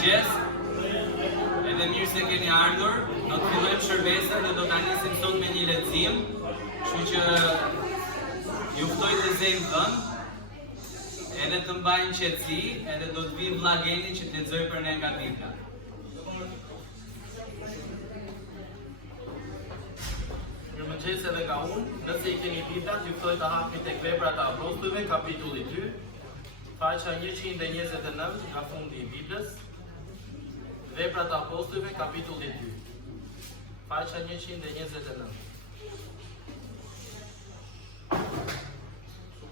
mëngjes. Edhe mirë se keni ardhur. Do të fillojmë shërbesën dhe do ta nisim sot me një lexim. Kështu që ju ftoj të zejmë vend, edhe të mbajnë qetësi, edhe do të vi vlla Geni që të lexojë për ne nga Bibla. Mirëmëngjes edhe nga unë, nëse i keni Biblat, ju ftoj të hapni tek Veprat e Apostujve, kapitulli 2, faqja 129 nga fundi i Biblës. Veprat e Apostujve, kapitulli 2, faqja 129.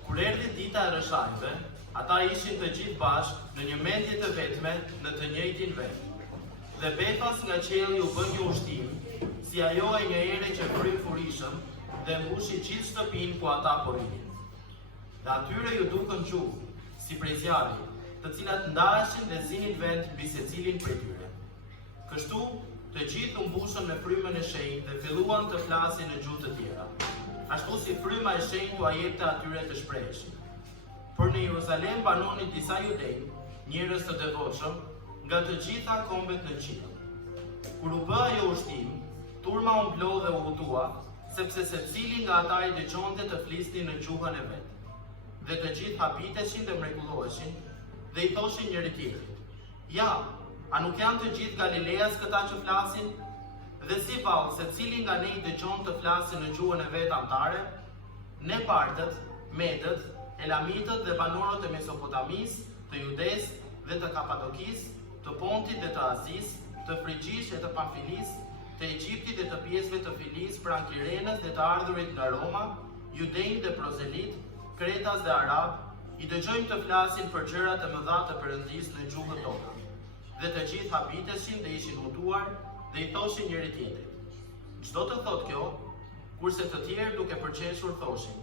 Kur erdhi dita e rëshajve, ata ishin të gjithë bashkë në një mendje të vetme në të njëjtin vend. Dhe befas nga qielli u bë një ushtim, si ajo e një ere që frymë furishëm dhe mbushi gjithë shtëpinë ku ata po rinin. Dhe atyre ju dukën gjuhë, si prej zjarri, të cilat ndaheshin dhe zinin vend mbi secilin prej tyre. Kështu, të gjithë u mbushën me frymën e shenjtë dhe filluan të flasin në gjuhë të tjera, ashtu si fryma e shenjtë u jepte atyre të shpreheshin. Por në Jeruzalem banonin disa judej, njerëz të devotshëm, nga të gjitha kombet në qiell. Kur u bë ajo ushtim, turma u mblodh dhe u hutua, sepse secili nga ata i dëgjonte të flisnin në gjuhën e vet. Dhe të gjithë habiteshin dhe mrekulloheshin, dhe i thoshin njëri tjetrit: "Ja, a nuk janë të gjithë Galileas këta që flasin? Dhe si vallë secili nga ne i dëgjon të flasin në gjuhën e vet antare? Ne partët, Medët, Elamitët dhe banorët e Mesopotamisë, të Judes dhe të Kapadokisë, të Pontit dhe të Azis, të Frigjish dhe të Pamfilis, të Egjiptit dhe të pjesëve të Filis, pranë Kirenës dhe të ardhurit nga Roma, Judejnë dhe Prozelit, Kretas dhe Arab, i dëgjojmë të flasin për gjërat e mëdha të Perëndisë në gjuhën tonë. Dhe të gjithë habiteshin dhe ishin hutuar dhe i thoshin njëri tjetrit: "Çdo të thotë kjo?" Kurse të tjerë duke përqeshur thoshin: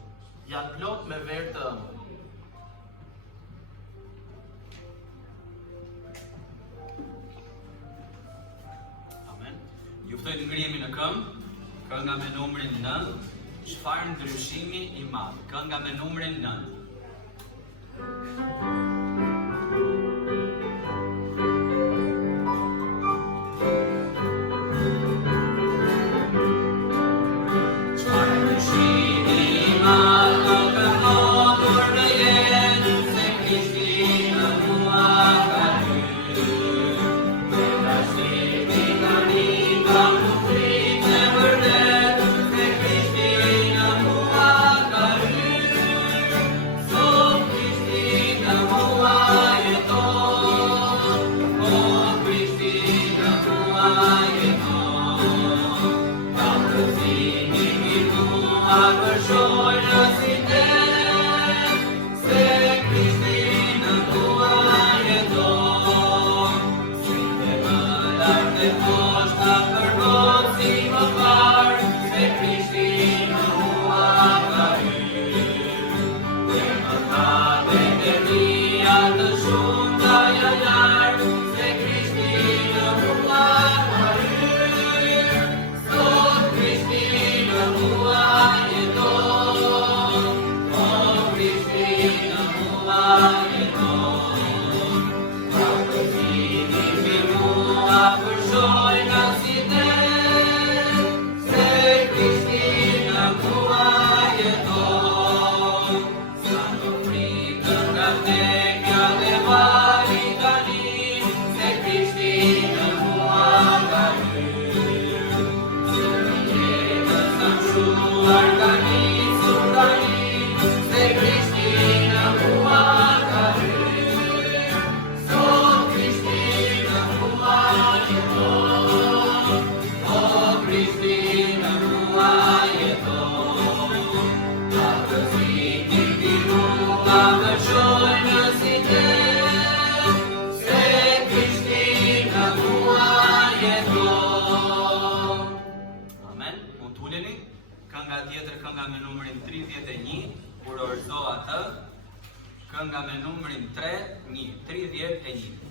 "Janë plot me verë të ëmbël." Ju ftoj të ngrihemi në këmbë, kënga me numrin 9, çfarë ndryshimi i madh, kënga me numrin 9. Kënga me numrin 3, 31.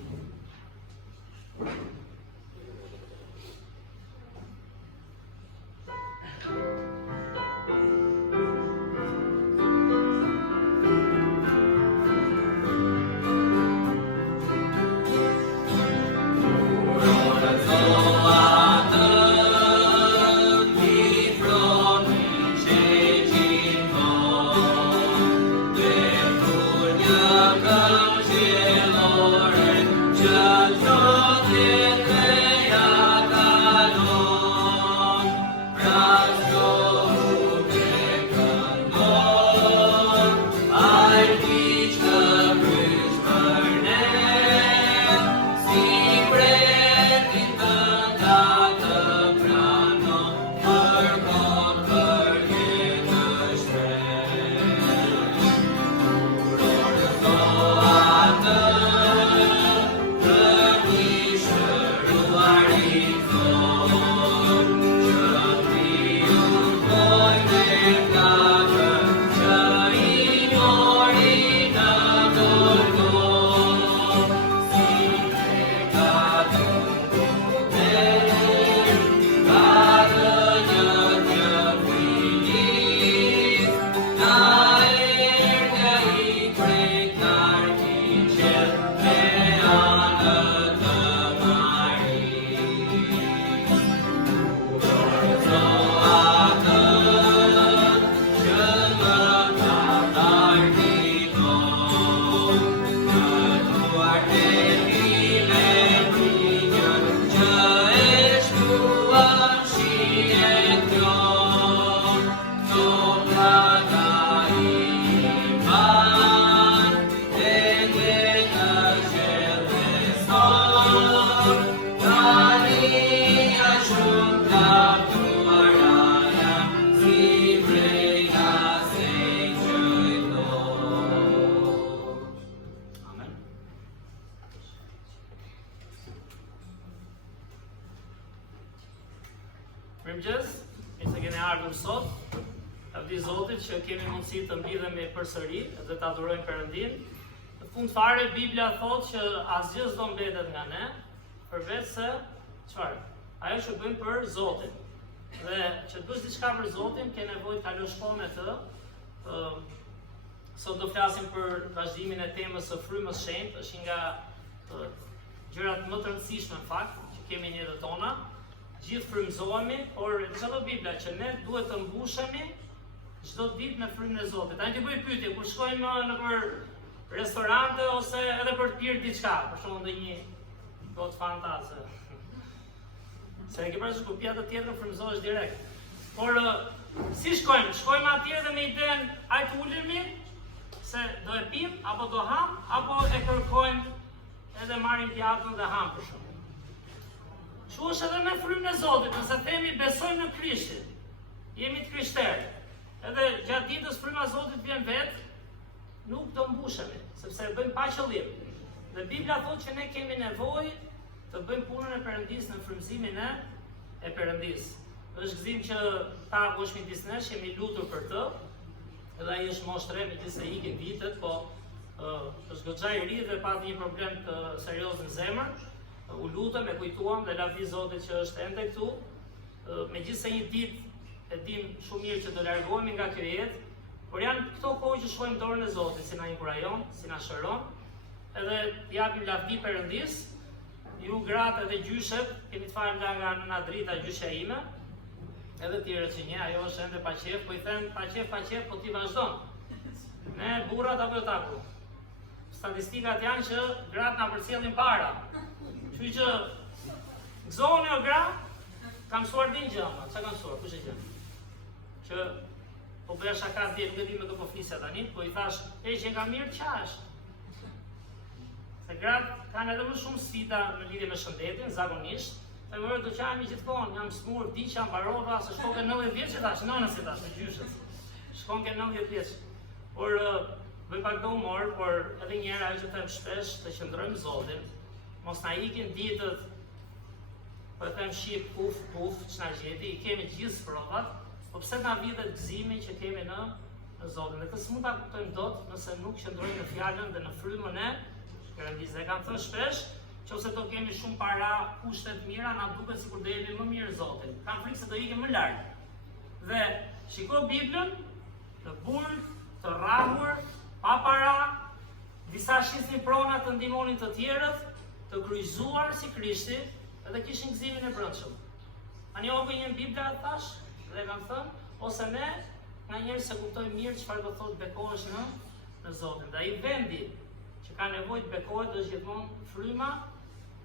Mirëmëngjes, mirë se keni ardhur sot. Lavdi Zotit që kemi mundësi të mblidhemi përsëri dhe të adhurojmë Perëndin. Në fund fare Bibla thotë që asgjë s'do mbetet nga ne, përveç se çfarë? Ajo që bëjmë për Zotin. Dhe që të bësh diçka për Zotin, ke nevojë të kalosh kohë me të. Sot do flasim për vazhdimin e temës së frymës shenjtë, është nga gjërat më të rëndësishme në fakt që kemi në jetën tona. Gjithë frymëzohemi, por çdo Bibla që ne duhet të mbushemi çdo ditë me frymën e Zotit. Tani të bëj pyetje, kur shkojmë në për restorante ose edhe për të pirë diçka, për shembull ndonjë gotë fantaze. Se e ke parasysh kur pija të tjetër frymëzohesh direkt. Por si shkojmë? Shkojmë atje dhe me idenë ai të ulemi se do e pim apo do ham apo e kërkojmë edhe marrim pjatën dhe ham për shembull. Kështu është edhe me frymën e Zotit, nëse themi besojmë në Krishtin, jemi të krishterë, edhe gjatë ditës fryma e Zotit vjen vetë, nuk do mbushemi, sepse e bëjmë pa qëllim. Dhe Bibla thotë që ne kemi nevojë të bëjmë punën e Perëndisë në frymëzimin e Perëndisë. Është gëzim që ta është midis nesh, jemi lutur për të, edhe ai është moshtre, megjithëse ikin vitet, po është goxha i ri dhe pati një problem të serioz në zemër. U lutëm, e kujtuam dhe lavdi Zotit që është ende këtu. Megjithëse një ditë e dim shumë mirë që do largohemi nga kjo jetë, por janë këto kohë që shkojmë dorën e Zotit, si na inkurajon, si na shëron, edhe japim lavdi Perëndisë. Ju gratë edhe gjyshet, keni të falë nga nëna Drita gjyshja ime, edhe tjerët që një, ajo është ende pa qef, po i them pa qef, po ti vazhdon. Ne burrat apo jo taku. Statistikat janë që gratë na përcjellin para. Kështu që gëzoni o gra, kam mësuar din gjëma, çka kam mësuar, kush e gjen? Që po bëja shaka dje, nuk e di me do po flisja tani, po i thash, që nga mirë qash. Se gratë kanë edhe më shumë sfida në lidhje me shëndetin, zakonisht. E më do qajmi gjithmonë, jam smur, diqa, mbarova, se shko ke 90 vjeç, tash, nënës e tash, në gjyshët. Shkon ke 90 vjeç. Por bëj pak do humor, por edhe njerë ajo që them shpesh të qëndrojmë Zotin. Mos na ikin ditët, po e them shqip, puf, që na gjeti, i kemi gjithë provat, po pse na vitet gëzimi që kemi në Zotin. Dhe këtë s'mund ta kuptojmë dot nëse nuk qëndrojmë në fjalën dhe në frymën e Perëndisë. Dhe kam thënë shpesh, nëse do kemi shumë para, kushte të mira, na duket sikur do jemi më mirë Zotin. Kam frikë se do ikim më larg. Dhe shiko Biblën, të bull, të rrahur, pa para, disa shisnin prona të ndihmonin të tjerët, të kryqëzuar si Krishti, edhe kishin gëzimin e brendshëm. Tani o një Bibla thash, dhe kam thënë, ose ne nga njerëz se kuptojmë mirë çfarë do thotë bekohesh në Zotin. Dhe ai vendi që që ka nevojë të bekohet është gjithmonë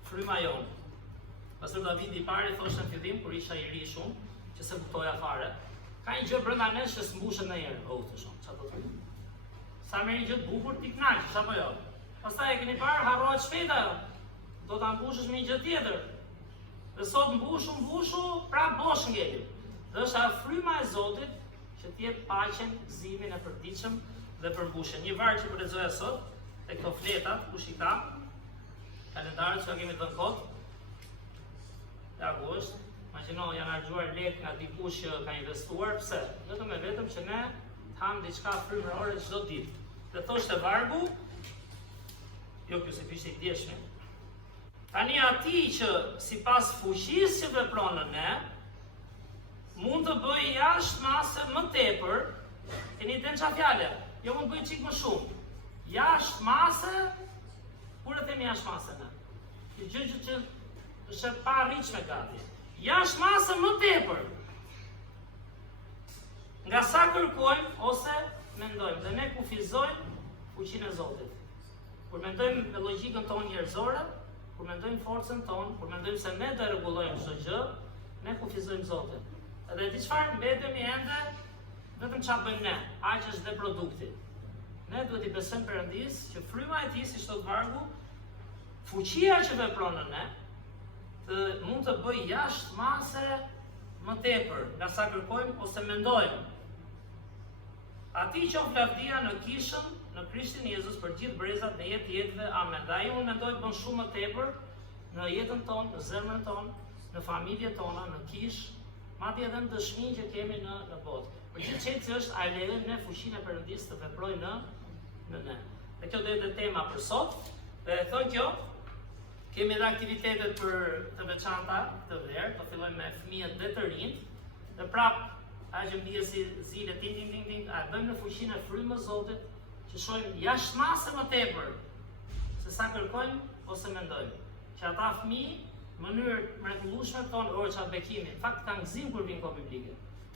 fryma jonë. Pastor Davidi i pari thoshte në fillim kur isha i ri shumë, që se kuptoja fare, ka një gjë brenda nesh që s'mbushet ndonjëherë, thosha, çfarë do të thotë? Sa merr një gjë të bukur ti kënaqesh apo jo? Pastaj e keni parë harrohet shpejt ajo. Do ta mbushësh me një gjë tjetër. Dhe sot mbushu, prap bosh ngelim. Dhe është ajo fryma e Zotit që të jep paqen, gëzimin e përditshëm dhe përmbushjen. Një varg që po lexoja sot tek këto fletat, kush i ka? Kalendarët që kemi dhënë kot. August, imagjino janë harxuar lek nga dikush që ka investuar, pse? Vetëm që ne ham diçka frymërore çdo ditë. Dhe thoshte vargu, jo kjo se kishte i djeshme. Tani ati që sipas fuqisë që vepron në ne, mund të bëjë jashtë mase më tepër, keni të nqa fjale, jo mund të bëjë qik më shumë. Jashtë mase, kur e themi jashtë mase ne? Gjë që është e pa rriqme gati. Jashtë mase më tepër. Nga sa kërkojmë ose mendojmë, dhe ne kufizojmë fuqinë e Zotit. Kur mendojmë me logjikën tonë njerëzore, kur mendojmë forcën tonë, kur mendojmë se ne do rregullojmë çdo gjë, ne kufizojmë Zotin. Edhe di çfarë mbetemi ende vetëm çfarë bëjmë ne, aq është dhe produkti. Ne duhet i besojmë Perëndis që fryma e tij, siç thot vargu, fuqia që vepron në ne, mund të bëjë jashtë mase më tepër nga sa kërkojmë ose mendojmë. Ati qof lavdia në kishën, në Krishtin Jezus për gjithë brezat në jetëve, amen. Dhe ai unë mendoj bën shumë më tepër në jetën tonë, në zemrën tonë, në familjet tona, në kishë, madje edhe në dëshminë që kemi në botë. Për gjithë çelësi është a lejojmë ne fuqinë e Perëndis të veprojë në ne. Dhe kjo do jetë tema për sot. Dhe thonë kjo, kemi edhe aktivitetet për të veçanta të verë, do fillojmë me fëmijët dhe të rinjt. Dhe prap, ajo që mbie si zile ting, a bëjmë në fuqinë e frymës Zotit, që shohim jashtë mase më tepër se sa kërkojmë ose mendojmë. Që ata fëmijë, në mënyrë mrekullueshme tonë orça bekimin, në fakt kanë gëzim kur vinë kohë biblike.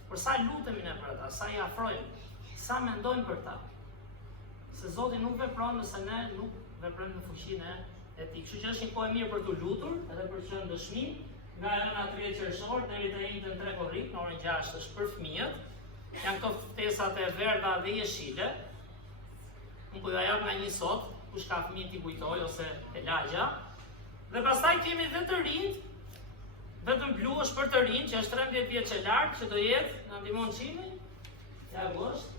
Por sa lutemi ne për ata, sa i afrojmë, sa mendojmë për ta. Se Zoti nuk vepron nëse ne nuk veprojmë në fuqinë e tij. Kështu që është një kohë mirë për të lutur, edhe për të qenë dëshmi, nga ora 3 qershor deri te njëjtën 3 korrik, në orën 6 është për fëmijët. Janë këto ftesat e verdha dhe jeshile. Unë po ja jap nga një sot, kush ka fëmijë t'i kujtoj ose e lagja. Dhe pastaj kemi dhe të rinjt, vetëm blu është për të rinjt, që është 13 vjeç e lartë, që do jetë në ndihmon çimi, i agost.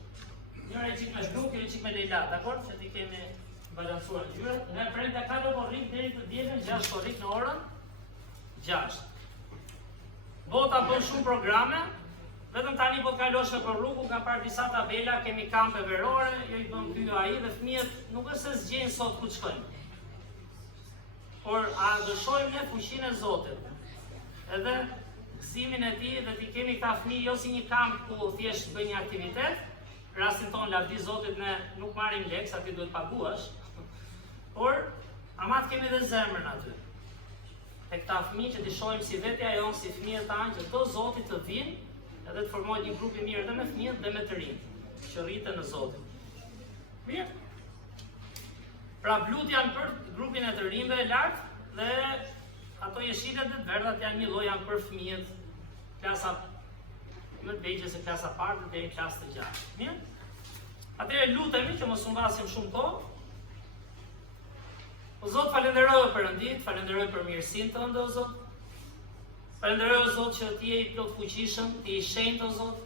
Njëra e qik me blu, kjo e qik me lejla, dakor? Që ti kemi balansuar ngjyrat. Nga prenda 4 korrik deri të dielën 6 korrik në orën 6. Bota bën shumë programe, vetëm tani po të kalosh nëpër rrugë, ka parë disa tabela, kemi kampe verore, jo i bën ky ai dhe fëmijët nuk është se zgjejnë sot ku të shkojnë. Por a dëshojmë ne fuqinë e Zotit, edhe gëzimin e tij, dhe ti kemi këta fëmijë jo si një kamp ku thjesht bëj një aktivitet, rastin ton lavdi Zotit ne nuk marrim lek, sa ti duhet paguash, por amat kemi dhe zemrën aty. E këta fëmijë që ti shohim si vetja jonë, si fëmijët tanë, që do Zoti të vinë, edhe të formojnë një grup i mirë dhe me fëmijët dhe me të rinjt, që rriten në Zotin. Mirë. Pra blut janë për grupin e të rinjve e lartë, dhe ato jeshilet dhe të verdhat janë një lloj, janë për fëmijët klasa më të vegjël se klasa parë deri në klasë të 6. Mirë? Atëherë lutemi që mos u mbasim shumë kohë. O Zot, falenderoj Perëndit, falenderoj për mirësinë tënde, o Zot. Falenderoj o Zot që ti je i plot fuqishëm, ti je i shenjtë, o Zot.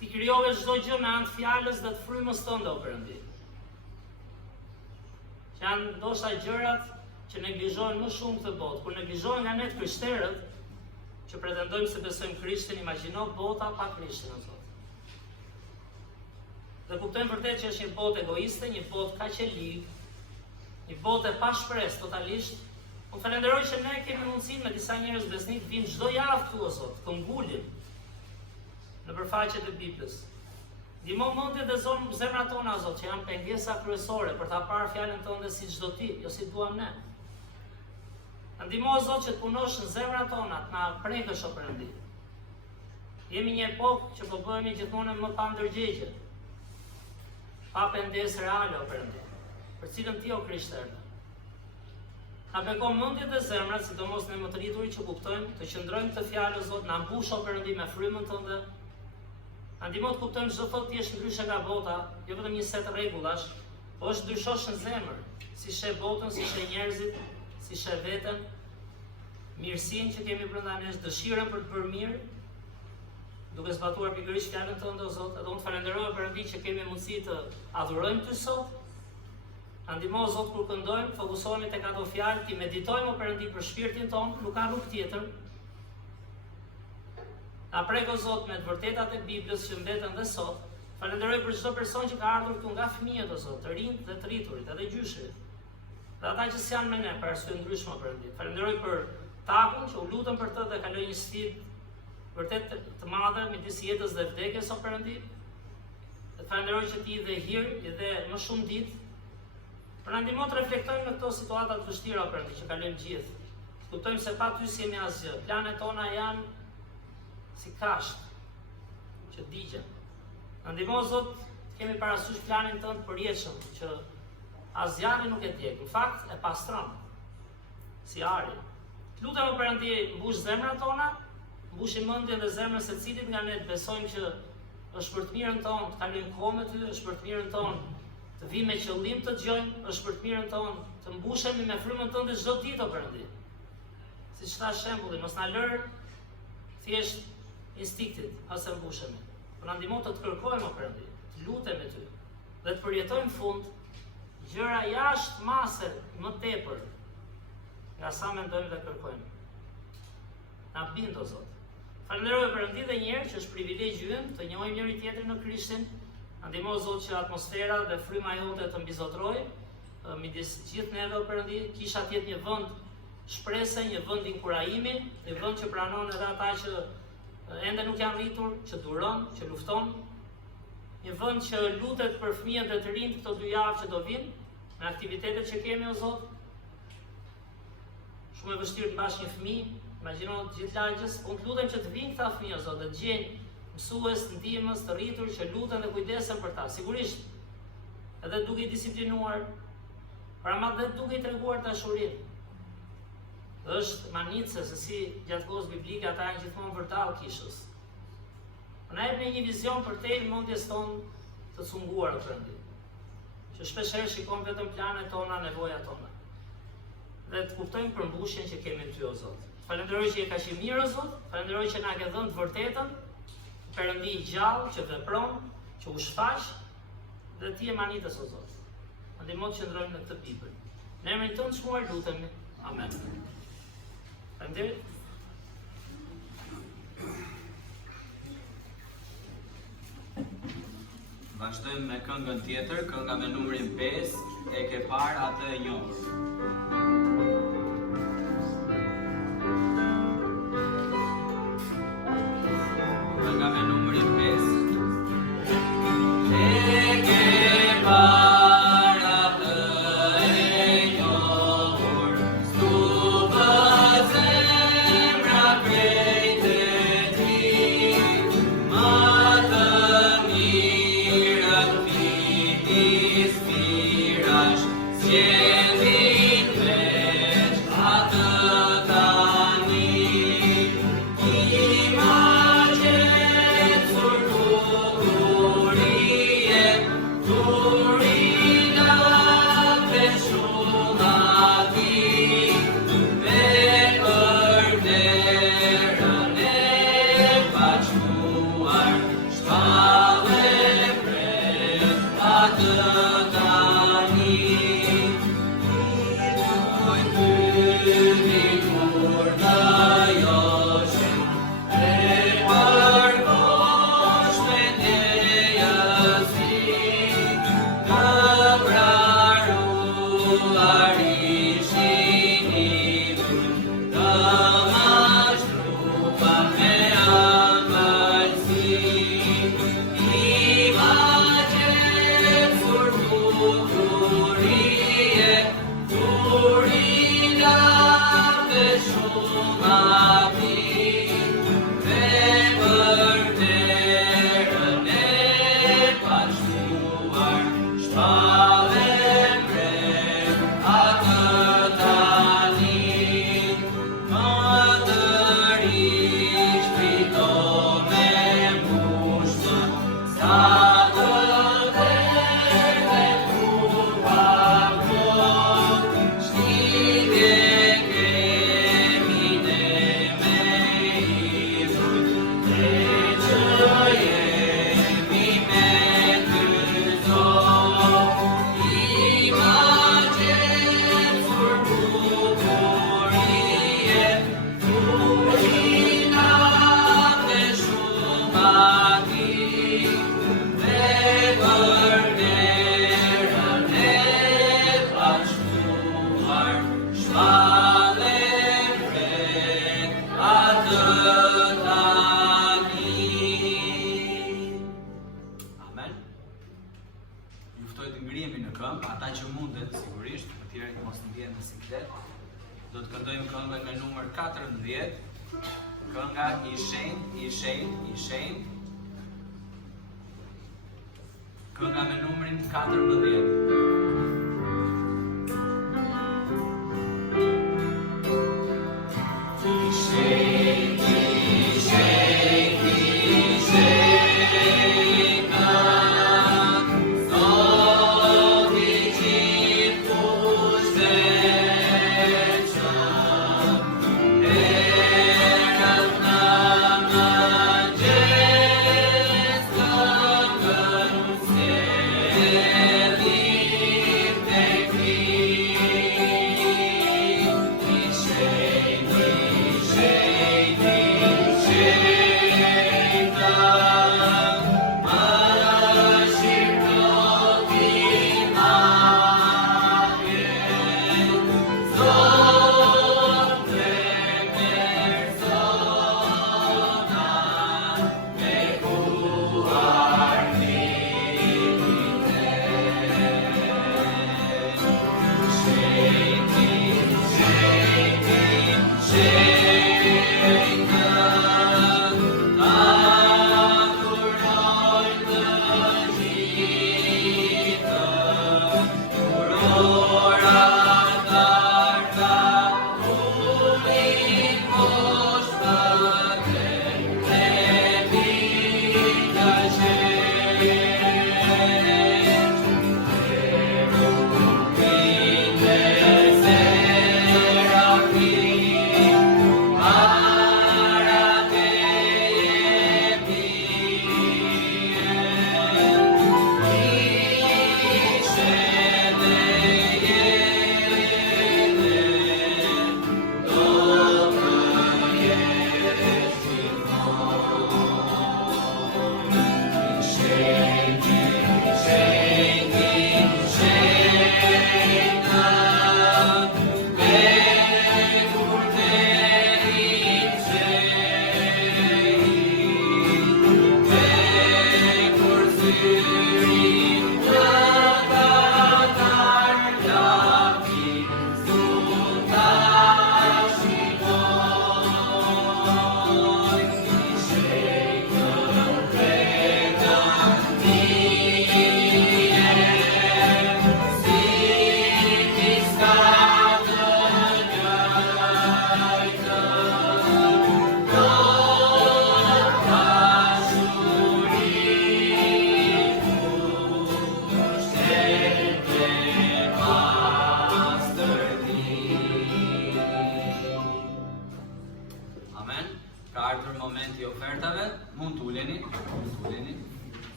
Ti krijove çdo gjë me anë të fjalës dhe të frymës tënde, o Perëndit. Që janë ndoshta gjërat që neglizhojnë më shumë këtë botë. Kur neglizhojnë nga ne të krishterët, që pretendojmë se besojmë Krishtin, imagjino bota pa Krishtin, o Zot. Dhe kuptojmë vërtet që është një botë egoiste, një botë kaq e ligë, një botë e pa shpresë totalisht. Unë falenderoj që ne kemi mundësinë me disa njerëz besnik të vinë çdo javë këtu, o Zot, të ngulin në përfaqet e Biblës. Ndihmo mendjet dhe zemrat tona, o Zot, që janë pengesa kryesore për ta parë fjalën tënde siç do ti, jo si duam ne. Ndihmo o Zot që të punosh në zemrat tona, të na prekësh o Perëndi. Jemi një epokë që po bëhemi gjithmonë më pa ndërgjegje, pa pengesë reale o Perëndi. për cilën ti o Krishterë. Na bekon mendjet e zemrat, sidomos ne më të rriturit që kuptojmë, të qëndrojmë të fjalë o Zot, na mbush o Perëndi me frymën tënde. Na ndihmo të kuptojmë çdo thotë ti është ndryshe nga bota, jo vetëm një set rregullash, po është ndryshosh në zemër, si sheh botën, si sheh njerëzit, si sheh veten, mirësinë që kemi brenda nesh, dëshirën për të bërë mirë, duke zbatuar pikërisht fjalën tënde o Zot. Edhe unë të falenderoj Perëndi që kemi mundësi të adhurojmë ty sot. Na ndihmo o Zot kur këndojmë, fokusohemi tek ato fjalë, ti meditojmë o Perëndi për shpirtin tonë, nuk ka rrugë tjetër. Na prek o Zot me të vërtetat e Biblës që mbeten dhe sot. Falenderoj për çdo person që ka ardhur këtu nga fëmijët o Zot, të rinjt dhe të rriturit, edhe gjyshirit. Dhe ata që s'janë me ne për arsye ndryshme o Perëndi. Falenderoj për takun që u lutëm për të dhe kaloi një sfidë vërtet të madhe midis jetës dhe vdekjes o Perëndi. Dhe falenderoj që ti dhe hir, dhe më shumë ditë. Për na ndihmo të reflektojmë në këto situata të vështira o Perëndi që kalojmë gjithë. Të kuptojmë se pa ty si jemi asgjë. Planet tona janë si kasht që digjen. Na ndihmo Zot, të kemi parasysh planin tënd përjetshëm që asgjani nuk e djeg. Në fakt e pastron si ari. Të lutem o Perëndi, mbush zemrat tona, mbushi mendjen dhe zemrën e secilit nga ne, të besojmë që është për të mirën tonë të kalojmë kohë me ty, është për të mirën tonë të vi me qëllim të dëgjojmë, është për të mirën tonë të mbushemi me frymën tënde çdo ditë o Perëndi. Siç tha shembulli, mos na lër thjesht instiktit, as e mbushemi. Por na ndihmo të kërkojmë o Perëndi, të lutemi ty dhe të përjetojmë fund gjëra jashtë mase më tepër nga sa mendojmë dhe kërkojmë. Na bind o Zot. Falenderoj Perëndi dhe një herë që është privilegji ynë të njohim njëri tjetrin në Krishtin. Ndihmo Zot që atmosfera dhe fryma jote të mbizotrojë midis gjithë neve o Perëndi, kisha të jetë një vend shprese, një vend inkurajimi, një vend që pranon edhe ata që ende nuk janë rritur, që duron, që lufton, një vend që lutet për fëmijët dhe të rinjt këto 2 javë që do vinë, me aktivitetet që kemi o Zot. Shumë e vështirë të mbash një fëmijë, imagjino gjithë lagjës, po të lutem që të vinë këta fëmijë o Zot, dhe të gjejnë mësues, ndihmës, të rritur që luten dhe kujdesen për ta. Sigurisht, edhe duke i disiplinuar, por ama dhe duke i treguar dashurinë. Është manicë se si gjatë kohës biblike ata janë gjithmonë vërtall kishës. Na jep një vizion për te mendjes tonë të cunguar o Perëndi, që shpeshherë shikon vetëm planet tona, nevojat tona. Dhe të kuptojmë përmbushjen që kemi ty o Zot. Falenderoj që je kaq i mirë o Zot, falenderoj që na ke dhënë të vërtetën. Perëndi i gjallë që vepron, që u shfaq, dhe ti je manitës o Zot. Ndihmo të qëndrojmë në këtë Bibël. Në emrin tënd të shmuar lutemi. Amen. Faleminderit. Vazhdojmë me këngën tjetër, kënga me numrin 5, e ke parë atë e njohur. Kënga me numrin 5. E ke parë atë e njohur, stupa zemra krejt e ti, ma të mirat ti t'inspirash, s'jendin Do të këndojmë këngën me numër 14, kënga I shenjtë, kënga me numrin 14.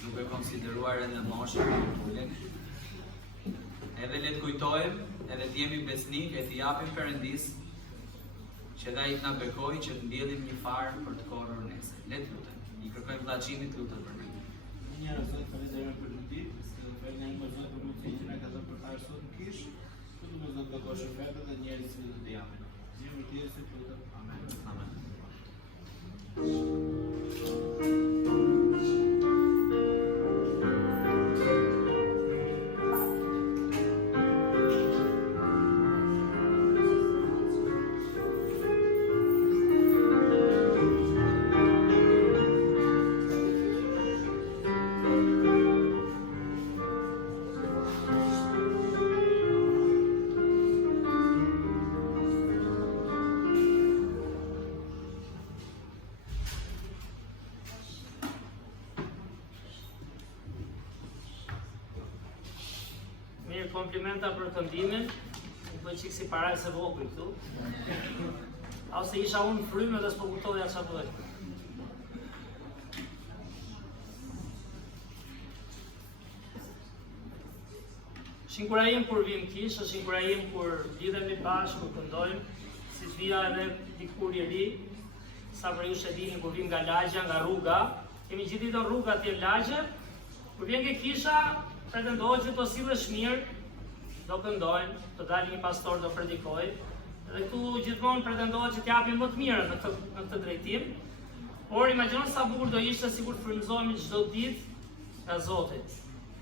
Duke konsideruar edhe moshën, edhe le të kujtojmë, edhe të jemi besnik, e të japim Perëndis që da I të na bekoj që të mbjellim një farë për të korrur nesër. Le të lutem. I kërkojmë vllachimit lutem për ne. Njëra Zot falenderojmë për këtë ditë, se falenderojmë Zot për mundësinë që na ka dhënë për të ardhur sot në kish, lutem Zot të kosh ofertat dhe njerëzit që do të japin. Zemër të Jezusit lutem. Amen. Amen. Komplimenta për këndimin, më bëj çik si paraj se vogël këtu. Ose isha unë frymë dhe s'po kuptoja çfarë bëj. Shinkura im kur vim kish, është shinkura im kur lidhemi bashkë, kur këndojmë, si vija edhe dikur I ri, sa për ju që dini kur vim nga lagja, nga rruga, kemi gjithë ditën rruga atje lagje, kur vjen ke kisha, pretendohet që të sillesh mirë, do këndojnë, të dalë një pastor do predikoj, dhe këtu gjithmonë pretendohet që t'japim më të mirë në këtë drejtim, por imagjinon sa bukur do ishte sikur të frymëzohemi çdo ditë nga Zoti.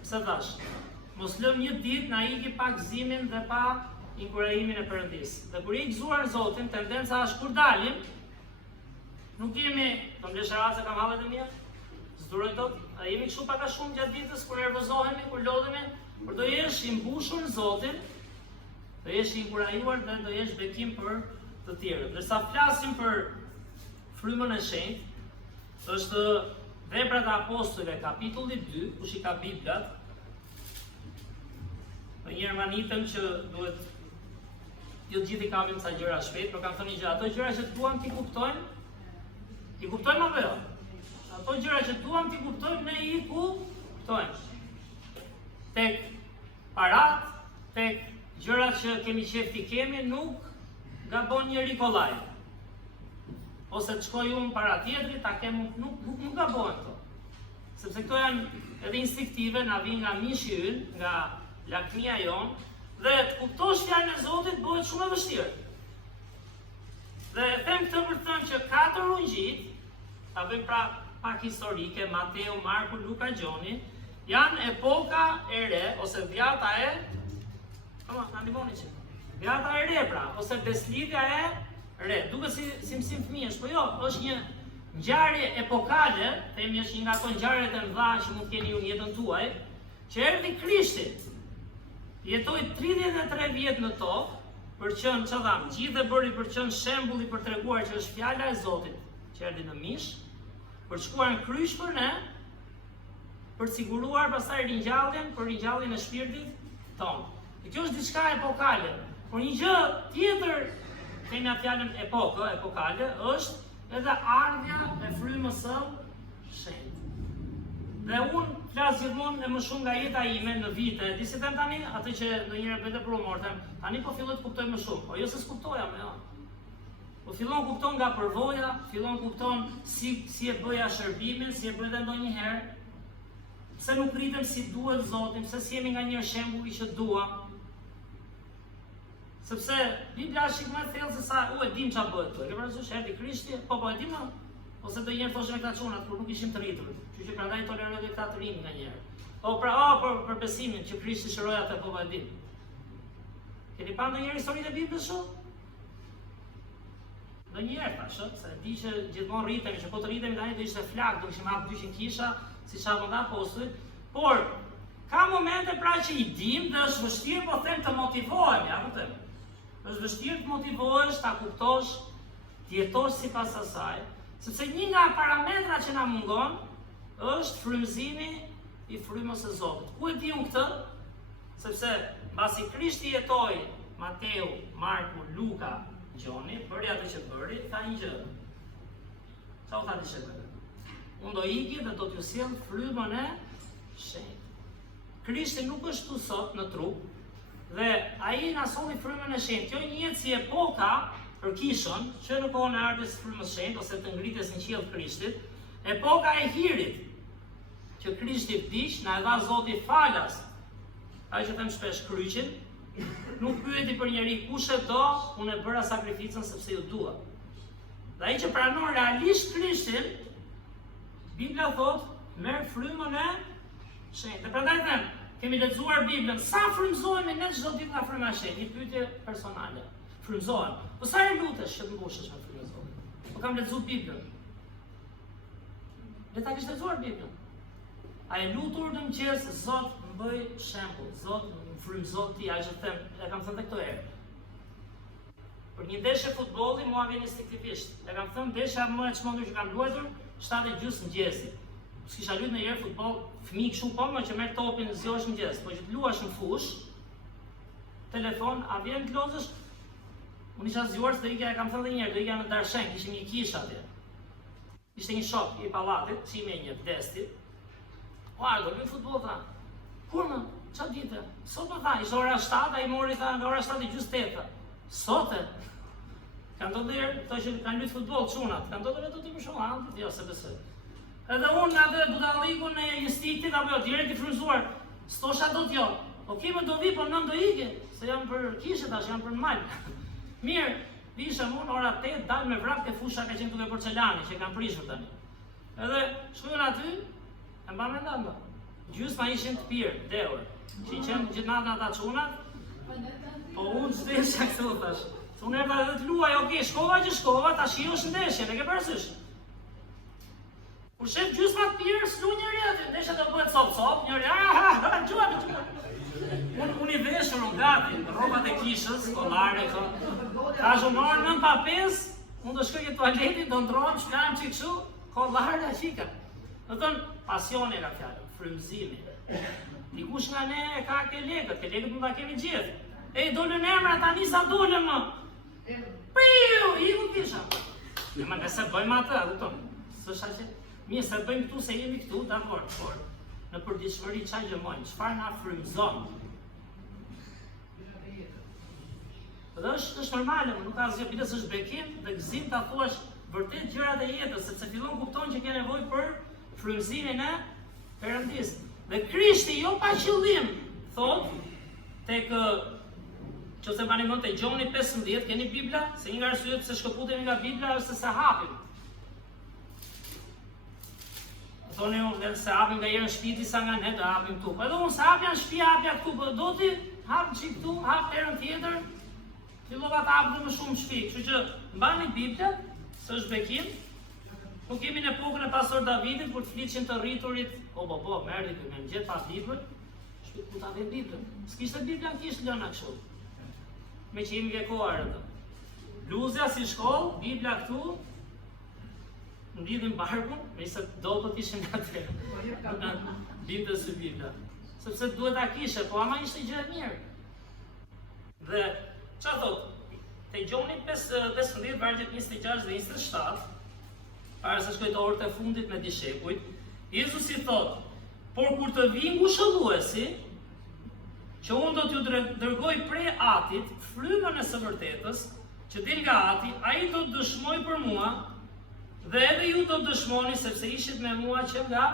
Pse thash? Mos lëm një ditë na iki pak gëzimin dhe pa inkurajimin e Perëndis. Dhe kur i gëzuar Zotin, tendenca është kur dalim, nuk jemi, do mblesh raste kam hallet e mia, zduroj tot, a jemi kështu pak a shumë gjatë ditës kur nervozohemi, kur lodhemi, por do jesh i mbushur në Zotin, do jesh i inkurajuar dhe do jesh bekim për të tjerët. Ndërsa flasim për frymën e shenjtë, është Veprat e Apostujve, kapitulli 2, kush i ka Biblat, në njërë manitëm që duhet, jo gjithë i kapim ca gjëra shpejt, por kam thënë një gjë, ato gjëra që duam t'i kuptojmë apo jo? Ato gjëra që duam t'i kuptojmë, ne i kuptojmë. Tek parat, tek gjërat që kemi qef t'i kemi, nuk gabon njëri kollaj. Ose të shkoj unë para tjetrit, ta kem nuk gabon këto. Sepse këto janë edhe instinktive, na vijnë nga mishi ynë, nga lakmia jonë, dhe të kuptosh fjalën e Zotit bëhet shumë e vështirë. Dhe them këtë për të thënë që 4 ungjit, ta bëjmë pra pak historike, Mateu, Marku, Luka, Gjoni, janë epoka e re, ose vjata e, vjata e re pra, ose beslidhja e re, duke si mësim fëmijësh, po jo, është një ngjarje epokale, themi është një nga ato ngjarjet e mëdha që mund keni ju në jetën tuaj, që erdhi Krishti, jetoi 33 vjet në tokë, për qenë çadam, gjithë e bëri për qenë shembulli për treguar që është fjala e Zotit, që erdhi në mish, për shkuar në kryq për ne, për siguruar pastaj ringjalljen, për ringjalljen e shpirtit tonë. Dhe kjo është diçka epokale, por një gjë tjetër, themi atë fjalën epokale, është edhe ardhja e frymës së shenjtë. Dhe unë flas gjithmonë e më shumë nga jeta ime në vite, di si them tani, atë që ndonjëherë bëhet për humor, tani po filloj të kuptoj më shumë, po jo se s'kuptoja më jo. Po fillon kupton nga përvoja, fillon kupton si e bëja shërbimin, si e bëj edhe ndonjëherë, pse nuk rritem si duhet Zotin, pse si jemi nga një shembulli që duam. Sepse Biblia është shik më e thellë se sa e dim ç'a bëhet këtu. E ke parasysh erdhi Krishti, po e dim më. Ose do njëherë thoshin këta çunat kur nuk ishim të rritur. Kështu që prandaj tolerojnë këta të rinj nganjëherë. Për besimin që Krishti shëroi atë, po e dim. Keni pa ndonjëherë historinë e Biblës kështu? Ndonjëherë tash, se di që gjithmonë rritemi, që po të rritemi tani do ishte flak, do kishim hap 200 kisha, siç apo nda apostujt. Por ka momente pra që i dim dhe është vështirë po them të motivohemi, apo them. Është vështirë të motivohesh, ta kuptosh, të jetosh sipas asaj, sepse një nga parametrat që na mungon është frymëzimi i frymës së Zotit. Ku e di unë këtë? Sepse mbasi Krishti jetoi, Mateu, Marku, Luka, Gjoni, bëri atë që bëri, tha një gjë. Çfarë tha dishepëve? Unë do iki dhe do t'ju sjell frymën e shenjtë. Krishti nuk është tu sot në trup, dhe ai na solli frymën e shenjtë. Kjo njihet si epoka për kishën, që në kohën e ardhes së frymës së shenjtë ose të ngritjes në qiell të Krishtit, epoka e hirit, që Krishti vdiq, na e dha Zoti falas. Ai që them shpesh kryqin, nuk pyeti për njeri kush e do, unë e bëra sakrificën sepse ju dua. Dhe ai që pranon realisht Krishtin, Bibla thot, merr frymën e shenjtë. Dhe prandaj them, kemi lexuar Biblën, sa frymëzohemi ne çdo ditë nga fryma e shenjtë, një pyetje personale. Frymëzohem. Po sa herë lutesh që të mbushesh me frymën e Zotit? Po kam lexuar Biblën. Le ta kish lexuar Biblën. A e lutur në mëngjes, Zot më bëj shembull, Zot më frymëzo ti, ai që them, e kam thënë këto herë. Për një ndeshje futbolli mua vjen instinktivisht. E kam thënë ndeshja më e çmendur që kam luajtur, 7:30 mëngjesi. S'kisha luajtur ndonjëherë futboll, fëmijë kështu po më që merr topin zgjohesh mëngjes, po që të luash në fush, telefon, a vjen të lozësh? Unë isha zgjuar se do ikja, e kam thënë edhe një herë, do ikja në Darshen, kishim një kish atje. Ishte një shok i pallatit, çime një Desti. Do luaj futboll tha. Kur më? Çfarë ditë? Sot më tha, ishte ora 7, ai mori tha nga ora 7:48. Sote? Kanë ndodhur, thonë që kanë luajtur futboll çunat. Kanë ndodhur vetë të shumë antë, jo se besoj. Edhe unë atë budallikun e instiktit apo jo, direkt i frymzuar. Stosha do t'jo. Okej, më do vi, po nën do ike, se jam për kishë tash, jam për mal. Mirë, vishëm unë ora 8, dal me vrap ke fusha ka qenë duke porcelani, që kanë prishur tani. Edhe shkojnë aty, e mba me ndanda. Gjysma ishin të pirë, deur. Që i qenë gjithë natën ata çunat. Po unë zdesha këtu tash. Se unë erdha dhe të luaj, okej, shkova që shkova, tash jo është ndeshje, e ke parasysh. Kur shef gjysma të pirë, s'lu njëri aty, ndeshja do bëhet cop, njëri, gjuat. Unë i veshur, unë gati, rrobat e kishës, kollare, tash unë orë 9:05, unë do shkoj ke tualetin, do ndrohem, shkajmë që kështu, kollare, qika. Në thënë, pasioni ka fjallë, frymëzimi. Dikush nga ne ka ke legët më ta kemi gjithë. Ej, dollën emra, tani sa dollën më. Priu, iku kisha. Ema nëse bëjmë atë, kupton. S'është aq. Mirë, se bëjmë këtu se jemi këtu, dakor, por në përditshmëri çfarë lëmojmë, çfarë na frymëzon. Dhe është normale, nuk ka asgjë, biles është bekim dhe gëzim ta thuash vërtet gjërat e jetës, sepse fillon kupton që ke nevojë për frymëzimin e Perëndis. Dhe Krishti jo pa qëllim, thot tek Qose bani mend te Gjoni 15, keni Bibla? Se një nga arsyet pse shkëputemi nga Bibla është se hapim. Thoni unë se hapim nga herë në shtëpi disa nga ne, do hapim këtu. Po edhe unë se hapja në shtëpi, hapja këtu, po do ti hap çik këtu, hap herën tjetër. Fillova të hap më shumë në shtëpi. Kështu që mbani Bibla, se është bekim. Nuk kemi në epokën e pastor Davidit kur të fliqin të rriturit, merri kë me gjet pas librit, shpejt ku ta vë Biblën. S'kishte Bibla në kishë lëna kështu. Me që jemi vjekoar atë. Bluzja si shkollë, Bibla këtu, në lidhim barkun, me se do të ishim nga të Bibla së Bibla. Sepse duhet ta kishe, po ama ishte gjë e mirë. Dhe, qa thot, te Gjoni 15, vargjet 26 dhe 27, para se shkoj të orët e fundit me dishepujt, Jezus i thot, por kur të vi ngushëlluesi, që unë do t'ju dërgoj prej atit, frymën e së vërtetës, që del nga ati, ai do të dëshmoj për mua, dhe edhe ju do të dëshmoni, sepse ishit me mua që nga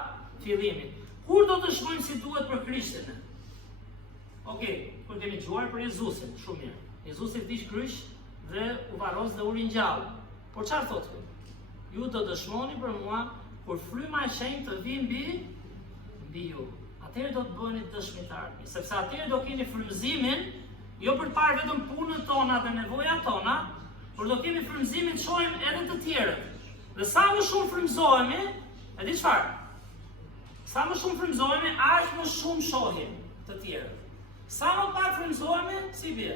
fillimi. Kur do të dëshmojmë si duhet për Krishtin? Okej, kur kemi dëgjuar për Jezusin, shumë mirë. Jezusi vdiq kryq dhe u varros dhe u ringjall. Por çfarë thotë? Ju do dëshmoni për mua kur fryma e shenjtë të vi mbi ju. Atëherë do të bëheni dëshmitarë, sepse atëherë do keni frymëzimin, jo për të parë vetëm punën tona dhe nevojat tona, por do kemi frymëzimin të shohim edhe të tjerët. Dhe sa më shumë frymëzohemi, e di çfarë? Sa më shumë frymëzohemi, aq më shumë shohim të tjerët. Sa më pak frymëzohemi, si bie?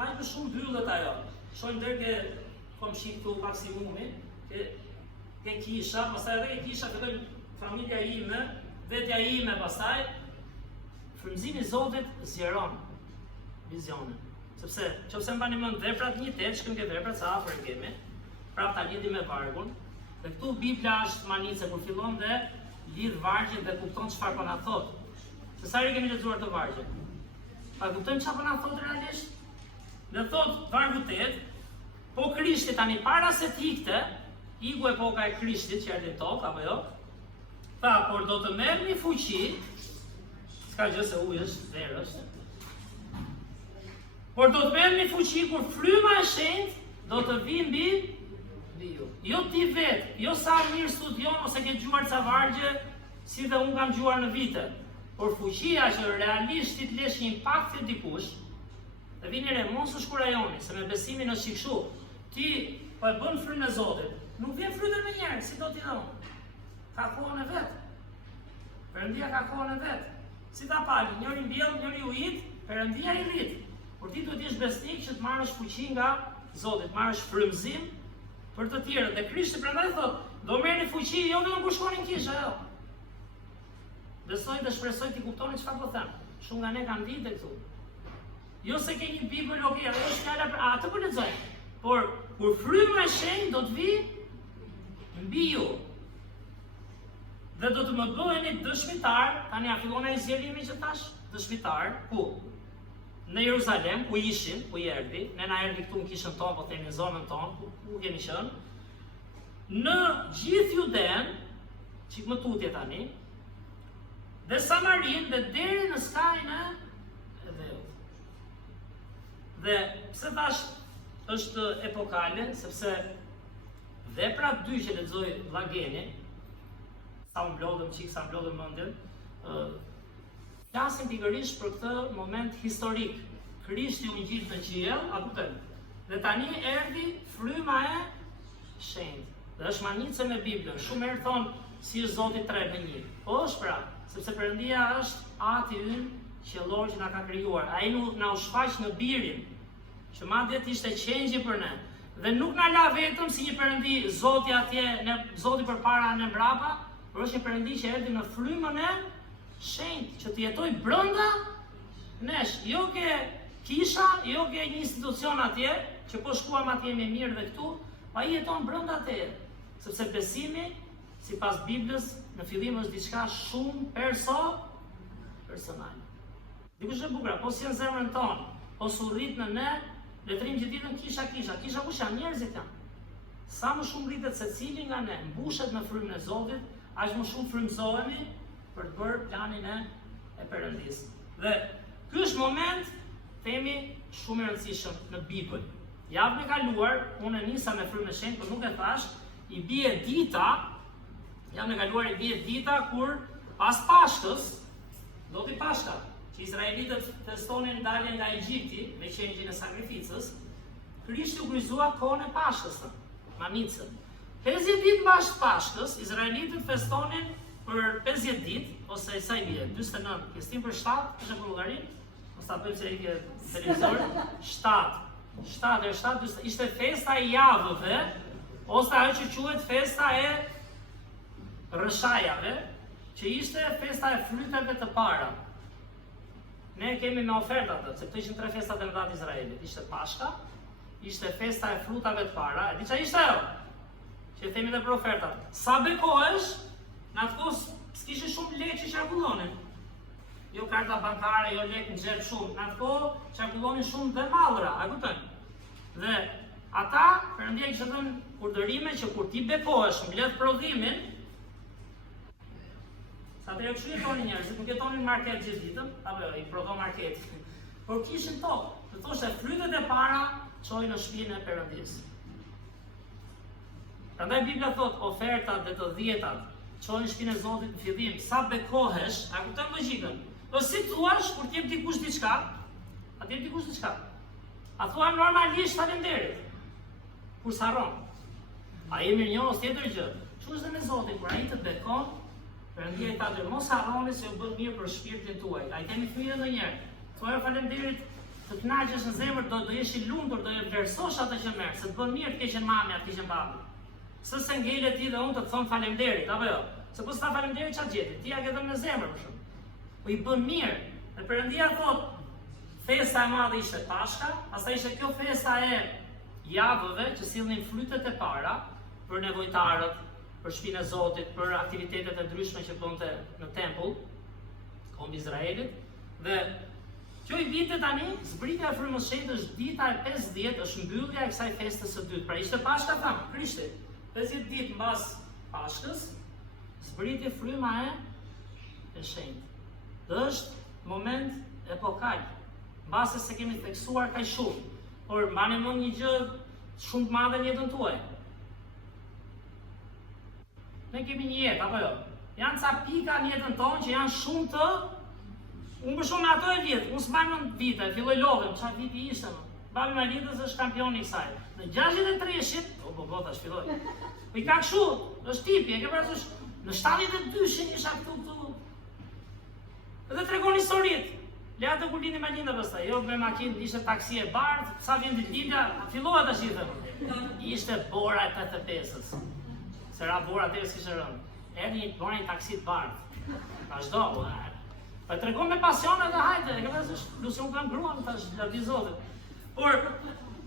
Aq më shumë mbyllet ajo. Shohim deri ke komshi këtu maksimumi, ke kisha, pastaj edhe ke kisha fillojnë familja ime, vetja ime pastaj, frymëzimi i Zotit zgjeron vizionin. Sepse nëse mbani mend veprat një tet, shkojmë ke veprat sa afër kemi, prap ta lidhim me vargun. Dhe këtu Bibla është manice kur fillon dhe lidh vargjet dhe kupton çfarë po na thot. Se sa herë kemi lexuar të vargjet. Pa kuptojmë çfarë po na thot realisht? Dhe thot vargu 8, po Krishti tani para se të ikte, iku epoka e Krishtit që erdhi në tokë, apo jo? Tha, por do të merr një fuqi, s'ka gjë se uji është, verë është. Por do të merr një fuqi kur fryma e shenjtë do të vi mbi ju. Jo ti vetë, jo sa mirë studion ose ke dëgjuar ca vargje, si dhe unë kam dëgjuar në vite. Por fuqia që realisht ti të lesh një impakt te dikush, dhe vini re, mos u shkurajoni, se me besimin është kështu. Ti po e bën frymën e Zotit. Nuk vjen frytën me njerë, si do t'i dhon. Ka kohën e vet. Perëndia ka kohën e vet. Si ta pali, njëri mbjell, njëri ujit, Perëndia i rrit. Por ti duhet të jesh besnik që të marrësh fuqi nga Zoti, të marrësh frymëzim për të tjerët. Dhe Krishti prandaj thotë, do merrni fuqi jo vetëm kur shkoni në kishë, jo. Besoj dhe shpresoj ti kuptoni çfarë po them. Shumë nga ne kanë ditë këtu. Jo se ke një Bibël, okay, ajo është fjala për atë po lexoj. Por kur fryma e shenjtë do të vi mbi ju. Dhe do të më bëheni dëshmitar, tani a fillon ai zgjerimi që thash, dëshmitar, ku? Në Jeruzalem, ku ishin, ku i erdhi, ne na erdhi këtu në kishën tonë, po themi në zonën tonë, ku kemi qenë, në gjithë Juden, çik më tutje tani, dhe Samarin dhe deri në skajin e Dheut. Dhe pse thash është epokale, sepse veprat dy që lexoi Vllageni, sa mblodhëm qik, sa mblodhëm mendjen, flasin pikërisht për këtë moment historik. Krishti u ngjit në qiell, a kupton? Dhe tani erdhi fryma e shenjtë. Dhe është manicë me Biblën. Shumë herë thonë si është Zoti 3-1. Po është pra, sepse Perëndia është Ati ynë qiellor që na ka krijuar. Ai na u shfaq në birin, që madje ishte qengji për ne. Dhe nuk na la vetëm si një Perëndi Zoti atje, Zoti përpara ne mbrapa, por është një Perëndi që erdhi në frymën e shenjtë, që të jetoj brenda nesh, jo ke kisha, jo ke një institucion atje, që po shkuam atje me mirë dhe këtu, pa i jeton brenda teje. Sepse besimi, sipas Biblës, në fillim është diçka shumë personale. Dikush e bukur, po si në zemrën tonë, po su rrit në ne, letrim që ditën kisha kush janë, njerëzit janë. Sa më shumë rritet secili nga ne, mbushet në frymën e Zotit, aq më shumë frymëzohemi për të bërë planin e Perëndisë. Dhe ky është moment, themi, shumë i rëndësishëm në Bibël. Javën e kaluar, unë nisa me frymën e shenjtë, por nuk e thash, i bie dita, javën e kaluar i bie dita kur pas Pashkës, do t'i Pashka, që izraelitët festonin daljen nga Egjipti me qengjin e sakrificës, Krishti u gryzua kohën e Pashkës, manicën. 50 ditë mbas Pashkës, izraelitët festonin për 50 ditë, ose sa i bie, 49, festim për 7, është në Bullgari, mos ta bëjmë se i bie televizor, 7, ishte festa e javëve, ose ajo që quhet festa e rëshajave, që ishte festa e fryteve të para. Ne kemi me oferta atë, se këto ishin 3 festat e mëdha të Izraelit. Ishte Pashka, ishte festa e frutave të para, e di çfarë ishte ajo? Që themi edhe për ofertat. Sa bekohesh, në atë kohë s'kishin shumë lekë që qarkullonin. Jo karta bankare, jo lekë në xhep shumë. Në atë kohë qarkullonin shumë dhe mallra, a kupton? Dhe ata, Perëndia kishte dhënë urdhërime që kur ti bekohesh, mbledh prodhimin, sa të kështu jetonin njerëzit, nuk jetonin market gjithë ditën, apo i prodho marketin. Por kishin tokë, të thoshte frytet e para çojnë në shtëpinë e Perëndisë. Prandaj Bibla thot ofertat dhe të dhjetat çojnë në shtëpinë e Zotit në fillim, sa bekohesh, a kupton logjikën? Po si thuash kur t'jep dikush diçka? A t'jep dikush diçka? A thua normalisht faleminderit. Kur s'harron. A jemi mirënjohës tjetër gjë. Çu është me Zotin, kur ai të bekon, Perëndia i thotë mos harroni se u bën mirë për shpirtin tuaj. Ai kemi thënë ndonjëherë. Thuaj faleminderit, të kënaqesh në zemër, do jesh i lumtur, do e vlerësosh atë që merr, se të bën mirë të keqen mamja, të keqen babi. Se ngele ti dhe unë të thon faleminderit, apo jo? Se po s'ta faleminderit çfarë gjeti? Ti ja ke dhënë në zemër për shkak. Po i bën mirë. Dhe Perëndia thotë, festa e madhe ishte Pashka, pastaj ishte kjo festa e javëve që sillnin frytet e para për nevojtarët, për shtëpinë e Zotit, për aktivitetet e ndryshme që bënte në tempull, kombi Izraelit. Dhe kjo i vite tani, zbritja e frymës së shenjtë është dita e 50, është mbyllja e kësaj festës së dytë. Pra ishte Pashka thamë, Krishti. 50 ditë mbas Pashkës, zbriti fryma e shenjtë. Dhe është moment epokal, mbase se kemi theksuar kaq shumë, por mbani mend një gjë shumë të madhe në jetën tuaj. Ne kemi një jetë, apo jo? Janë ca pika në jetën tonë që janë shumë të... Unë për shumë ato e vjetë, unë s'maj mend vite, filloj lodhem, çfarë viti ishte më? Babi Malidës është kampion i kësaj. Në 63-shin, o tash filloj. Po i ka kështu, është tipi, e ke parasysh, në 72-shin isha këtu. Edhe tregon historitë. Leatë kur lindi Malinda pastaj, jo me makinë, ishte taksi e bardhë, sa vjen ditëlindja, fillova tash i them. Ishte bora e 85-s. Se ra bora atëherë s'kishte rënë. Erdhi një taksi të bardhë. Vazhdo. Po tregon me pasion edhe hajde, e ke parasysh, lusi unë kam gruan tash lavdi Zotit. Por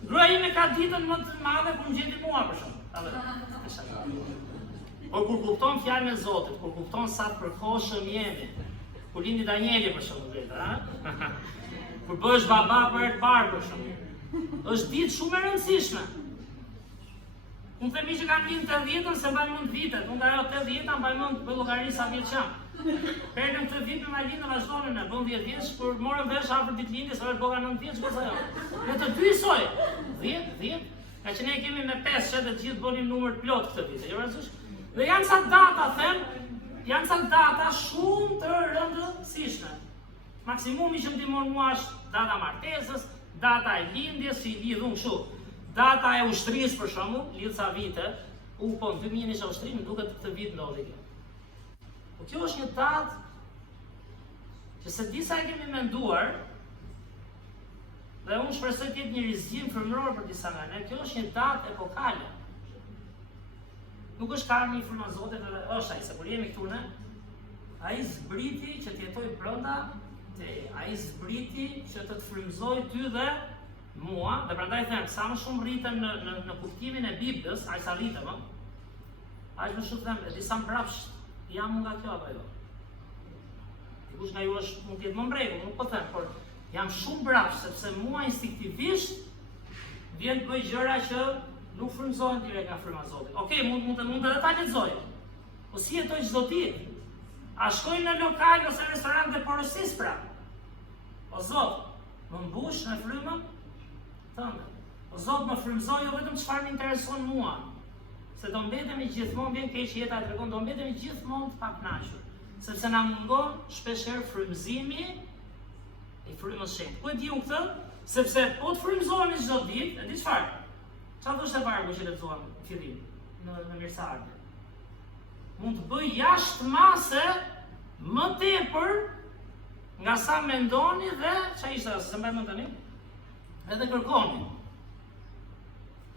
gruaja ime ka ditën më të madhe kur më gjeti mua për shkak. Por kur kupton fjalën e Zotit, kur kupton sa të përkohshëm jemi, kur lindi Danieli për shkak vetë, kur bëhesh baba për të parë për shkak. Është ditë shumë e rëndësishme. Unë themi që kanë lind 80-ën se mbaj mend vitet, unë ajo 80-a mbaj mend për llogari sa vjet jam. Perdëm këtë vit me Malindën vazhdonin në bën 10 vjeç, kur morën vesh afër ditëlindjes, ora boga 9 vjeç, kush ajo. Ne të dy soi, 10, ka që ne kemi me 5 që të gjithë bënim numër plot këtë vit, e vërtetë. Dhe janë ca data, them, janë ca data shumë të rëndësishme. Maksimumi që më ndihmon mua është data martesës, data e lindjes, që i lidh unë kështu. Data e ushtrisë për shembull, lidh sa vite, po në 2000 isha ushtri, më duket këtë vit ndodhi kjo. Po kjo është një datë që se disa e kemi menduar, dhe unë shpresoj të jetë një rizgjim frymëror për disa nga ne, kjo është një datë epokale. Nuk është ka një frymëzote dhe është ai, se kur jemi këtu ne, ai zbriti që të jetoj brenda te, ai zbriti që të frymëzoj ty dhe mua, dhe prandaj them, sa më shumë rritem në kuptimin e Biblës, aq sa rritem, aq më shumë them, disa mbrapsht jam nga kjo apo jo. Dikush nga ju është mund të jetë më mbregu, nuk po them, por jam shumë mbrapsht, sepse mua instinktivisht vjen të bëj gjëra që nuk frymëzohen direkt nga fryma e Zotit. Okej, mund edhe ta lexoj. Po si jetoj çdo ditë? A shkoj në lokal ose restorant dhe porosis pra? O Zot, më mbush në frymën tënde. O Zot, më frymëzoj jo vetëm çfarë më intereson mua, se do mbetemi gjithmonë, vjen keq jeta e tregon, do mbetemi gjithmonë të pakënaqur, sepse na mungon shpeshherë frymëzimi i frymës shenjtë. Ku e di unë këtë? Sepse po të frymëzohemi çdo ditë, e di çfarë? Çfarë thoshte Vargu që lexuam në fillim, në mirëseardhje? Mund të bëj jashtë mase më tepër nga sa mendoni dhe çfarë ishte se mbaj mend tani? Edhe kërkoni.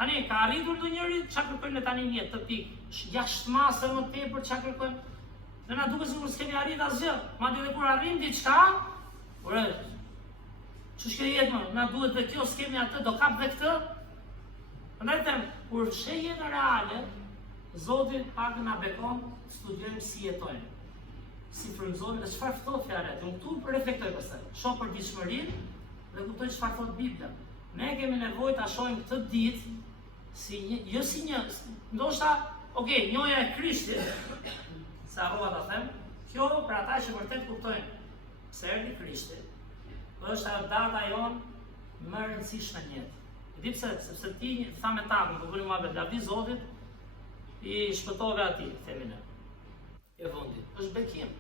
Tani ka arritur ndonjëri çfarë kërkojnë tani në jetë të pikë, jashtë mase më tepër çfarë kërkojnë? Ne na duket sikur s'kemi arritur asgjë. Madje edhe kur arrim diçka, ore, çu shkë jetë më, na duhet dhe kjo, s'kemi atë, do kap dhe këtë. Prandaj them, kur sheh jetën reale, Zoti pak na bekon të studiojmë si jetojmë, si frymëzohemi dhe çfarë thotë fjala. Unë këtu për reflektoj pastaj. Shoh për dishmërinë dhe kuptoj çfarë thotë Bibla. Ne kemi nevojë ta shohim këtë ditë si jo si një, ndoshta, okay, njoja e Krishtit, sa harrova ta them, kjo për ata që vërtet kuptojnë se erdhi Krishti, është ajo data jonë më e rëndësishme në jetë. E di pse, sepse ti tha me takun, po bëni muhabet, lavdi Zotit, i shpëtove ati, themi ne. E vendi, është bekim.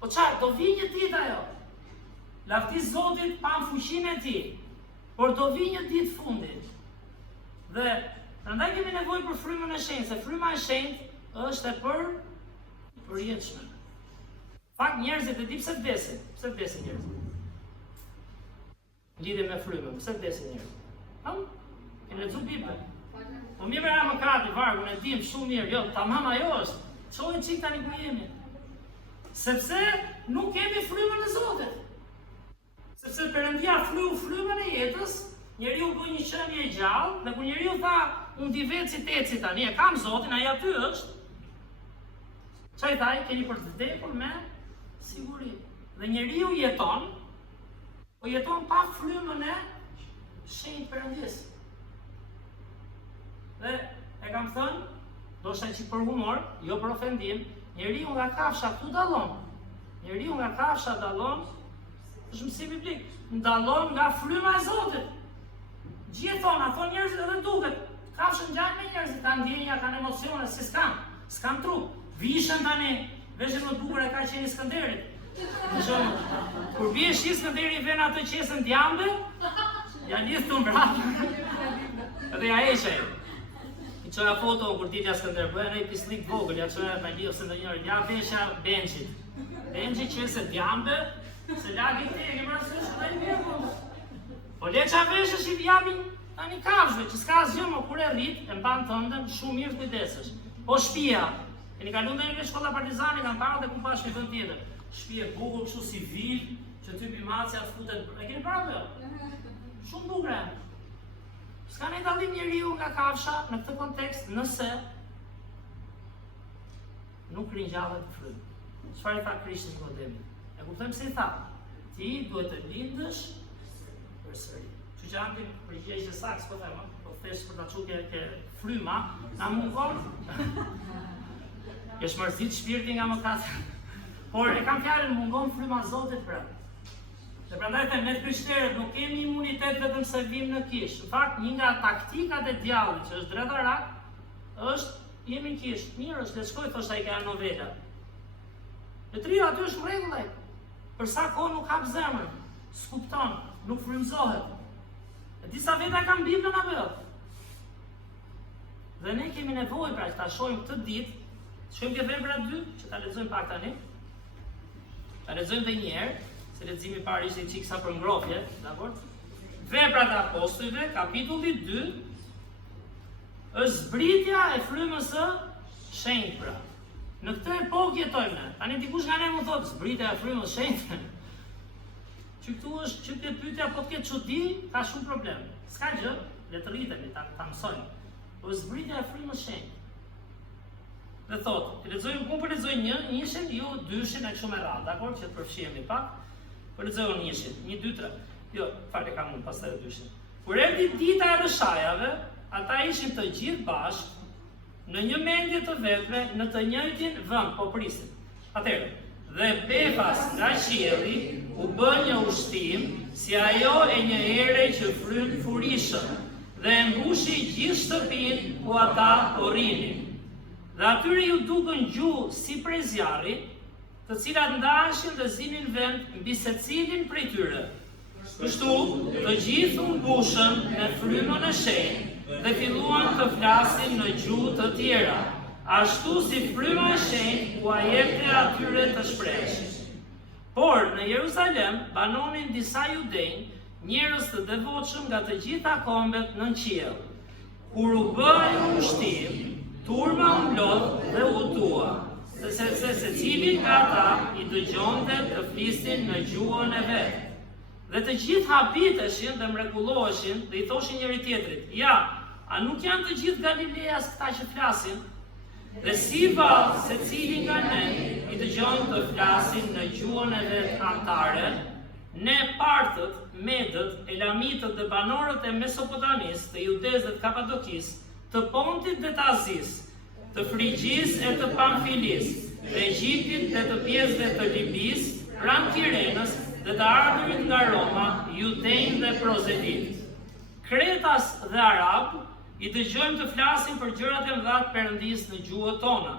Po çfarë, do vi një ditë ajo. Lavdi Zotit pa fuqinë e tij, por do vi një ditë fundit. Dhe prandaj kemi nevojë për frymën e shenjtë, se fryma e shenjtë është e përjetshme. Fakt njerëzit e di pse vdesin. Pse vdesin njerëzit? Lidhe me frymën, pse vdesin njerëzit? E lexu Biblën. Po mirë era më kati, Vargun e dim shumë mirë, jo, tamam ajo është. Çojë çik tani ku jemi. Sepse nuk kemi frymën e Zotit. Sepse Perëndia flyu frymën e jetës, njeriu bën një qenie e gjallë, dhe kur njeriu tha, unë di vetë si teci tani, e kam Zotin, ai aty është. Çaj thaj, keni për të vdekur me siguri. Dhe njeriu jeton, po jeton pa frymën e shenjtë Perëndis. Dhe e kam thënë, do shta që për humor, jo për ofendim, njeriu nga kafsha këtu dallon. Njeriu nga kafsha dallon, është mësim biblik, ndallon nga fryma e Zotit. Gjithona, thon njerëzit edhe duket, kafshën ngjan me njerëzit, kanë ndjenja, kanë emocione, si s'kan trup. Vishën tani, veshën më bukur e ka qenë Skënderit. Në shumë, kur bie shi Skënderi vjen atë qesën djambe, ja lidh të mbrapa. Edhe ja heqej. I çoja foto kur ditja Skënder, bëja në pislik vogël, ja çoja ta lidh ose ndonjëherë, ja vesha Bençit. Bençi qesë djambe, se lagi te, ke parasysh ai mirë. Po leça veshësh i japin tani kafshëve, që s'ka asgjë më kur e rrit, e mban tëndën shumë mirë kujdesesh. Po shtëpia, keni kaluar në shkolla Partizani, kanë parë dhe ku pash në vend tjetër. Shtëpi e bukur kështu civil, që ty bimacia futet. E keni parë atë? Shumë bukur. S'ka ne dallim njeriu nga kafsha në këtë kontekst nëse nuk ringjallet frymë. Çfarë tha Krishti Nikodemit? E kuptojmë se i tha, ti duhet të lindësh përsëri. Që që antim përgjigje saks, po them, po thesh për ta çuar ke fryma, na mungon. Kesh mërzit shpirti nga mëkati. Por e kam fjalën, mungon fryma e Zotit pra. Dhe prandaj them, ne krishterët nuk kemi imunitet vetëm se vim në kish. Në fakt, një nga taktikat e djallit, që është drejtarak, është jemi në kish. Mirë është, le shkoj, thoshte ai ka novela. Letria aty është rregull. Për sa kohë nuk hap zemrën, s'kupton. nuk frymëzohet. E disa veta kanë Biblën apo jo? Dhe ne kemi nevojë pra që ta shohim këtë ditë, shohim ke vepra 2, që ta lexojmë pak tani. Ta lexojmë edhe një herë, se leximi i parë ishte çik sa për ngrohje, dakor? Veprat e Apostujve, kapitulli 2, është zbritja e frymës së shenjtë pra. Në këtë epokë jetojmë ne. Tani dikush nga ne më thotë zbritja e frymës së shenjtë. Që këtu është që këtë pyetja po të ketë çudi, ka shumë probleme. S'ka gjë, le të rritemi, ta mësojmë. Po zbritja e frymës së shenjtë. Dhe thotë, lexojmë ku po lexojmë njëshin, ju dyshin e kështu me radhë, dakor, që të përfshihemi pak. Po lexojmë njëshin, 1, 2, 3. Jo, fare kam unë pastaj dyshin. Kur erdhi dita e rëshajave, ata ishin të gjithë bashkë në një mendje të vetë në të njëjtin vend, po prisin. Atëherë, dhe Befas nga qielli u bë një ushtim si ajo e një ere që fryn furishën dhe e mbushi gjithë shtëpinë ku ata po rrinin. Dhe atyre ju dukën gjuhë si prej zjarri, të cilat ndaheshin dhe zinin vend mbi secilin prej tyre. Kështu, të gjithë u mbushën me frymën e shenjtë dhe filluan të flasin në gjuhë të tjera, ashtu si fryma e shenjtë u jepte atyre të shpreheshin. Por në Jeruzalem banonin disa judej, njerëz të devotshëm nga të gjitha kombet nën qiell. Kur u bë ushtim, turma u mblodh dhe u tua, sepse secili nga ata i dëgjonte të flisnin në gjuhën e vet. Dhe të gjithë habiteshin dhe mrekulloheshin dhe i thoshin njëri tjetrit, ja, a nuk janë të gjithë Galileas këta që flasin? Dhe si vallë secili nga ne i dëgjon të flasin në gjuhën e vet antare, ne Partët, Medët, Elamitët dhe banorët e Mesopotamisë, të Judesë dhe të Kapadokisë, të Pontit dhe të Azisë, të Frigjisë e të Pamfilisë, të Egjiptit dhe të pjesëve të Libisë, pranë Tirenës, dhe të ardhurit nga Roma, Judejnë dhe Prozelitë. Kretas dhe Arab i dëgjojmë të flasin për gjërat e mëdha të Perëndisë në gjuhët tona.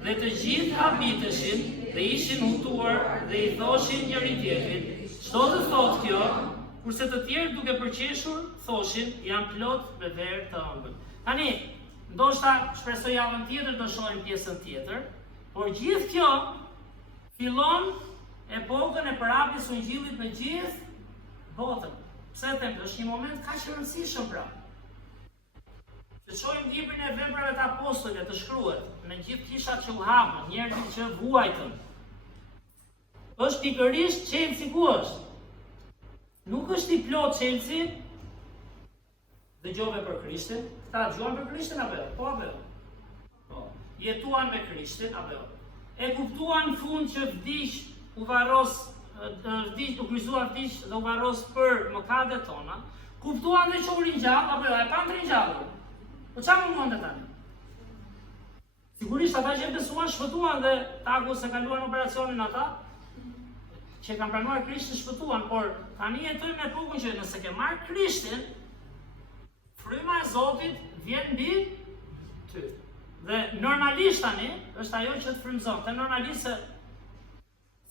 Dhe të gjithë habiteshin dhe ishin hutuar dhe i thoshin njëri tjetrit, çdo të thotë kjo, kurse të tjerë duke përqeshur thoshin, janë plot me verë të ëmbël. Tani, ndoshta shpresoj javën tjetër do shohim pjesën tjetër, por gjithë kjo fillon epokën e përhapjes së Ungjillit në gjithë botën. Pse them, është një moment kaq i rëndësishëm pra. Të shohim librin e Veprave të Apostujve të shkruhet në gjithë kishat që u hapën, njerëzit që vuajtën. Është pikërisht Chelsea ku është? Nuk është i plot Chelsea. Dëgjove për Krishtin? Ta dëgjuan për Krishtin apo jo? Po apo jo? Po. Jetuan me Krishtin apo jo? E kuptuan në fund që vdiq u varros, u kryqëzuar vdiq dhe u varros për mëkatet tona. Kuptuan dhe që u ringjall apo jo? E pan ringjallur. Po çfarë mundon të tani? Sigurisht ata që besuan shpëtuan dhe taku se kaluan operacionin ata që kanë pranuar Krishtin shpëtuan, por tani jetojmë në epokën që nëse ke marrë Krishtin, fryma e Zotit vjen mbi ty. Dhe normalisht tani është ajo që të frymëzon. Te normalisht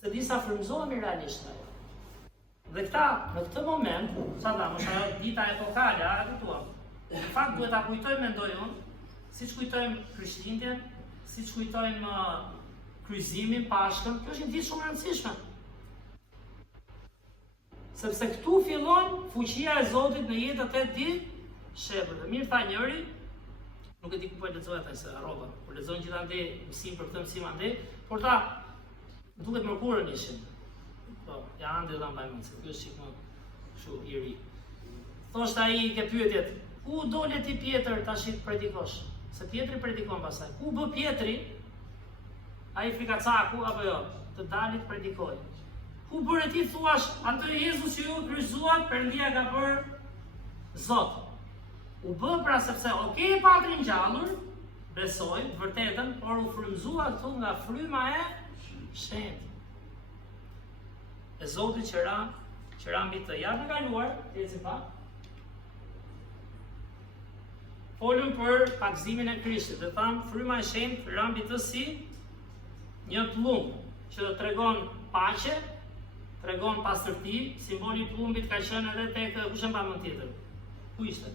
se disa frymëzohemi realisht ajo. Dhe këta në këtë moment, sa ta, mos ajo dita epokale, a kuptuam. Në fakt duhet ta kujtojmë mendoj unë, siç kujtojmë Krishtlindjen, siç kujtojmë kryqëzimin, Pashkën, kjo është një ditë shumë e rëndësishme. Sepse këtu fillon fuqia e Zotit në jetët e di shepërve. Mirë tha njëri, nuk e di ku po e lexoj atë se harrova. Po lexon gjithandej mësim për këtë mësim andej, por ta duket mërkurën ishin. Po, ja ande ta mbaj mend se ky është shikmo kështu i ri. Thoshte ai ke pyetjet, ku dole ti Pjetër tash të predikosh? Se Pjetri predikon pastaj. Ku bë Pjetri? Ai frikacaku apo jo? Të dalit predikoj. Ku bëre ti thuash, atë Jezus që ju kryqëzuat, Perëndia ka bërë Zot. U bë pra sepse okay pa ringjallur, besoj, vërtetën, por u frymëzua këtu nga fryma e shenjtë. E Zotit që ra mbi të javën e kaluar, eci pa. Folëm për pakëzimin e Krishtit, dhe thamë fryma e shenjtë ra mbi të si një plumb që tregon paqe, tregon pastërti, simboli I plumbit ka qenë edhe tek kush e mban mend tjetër. Ku ishte?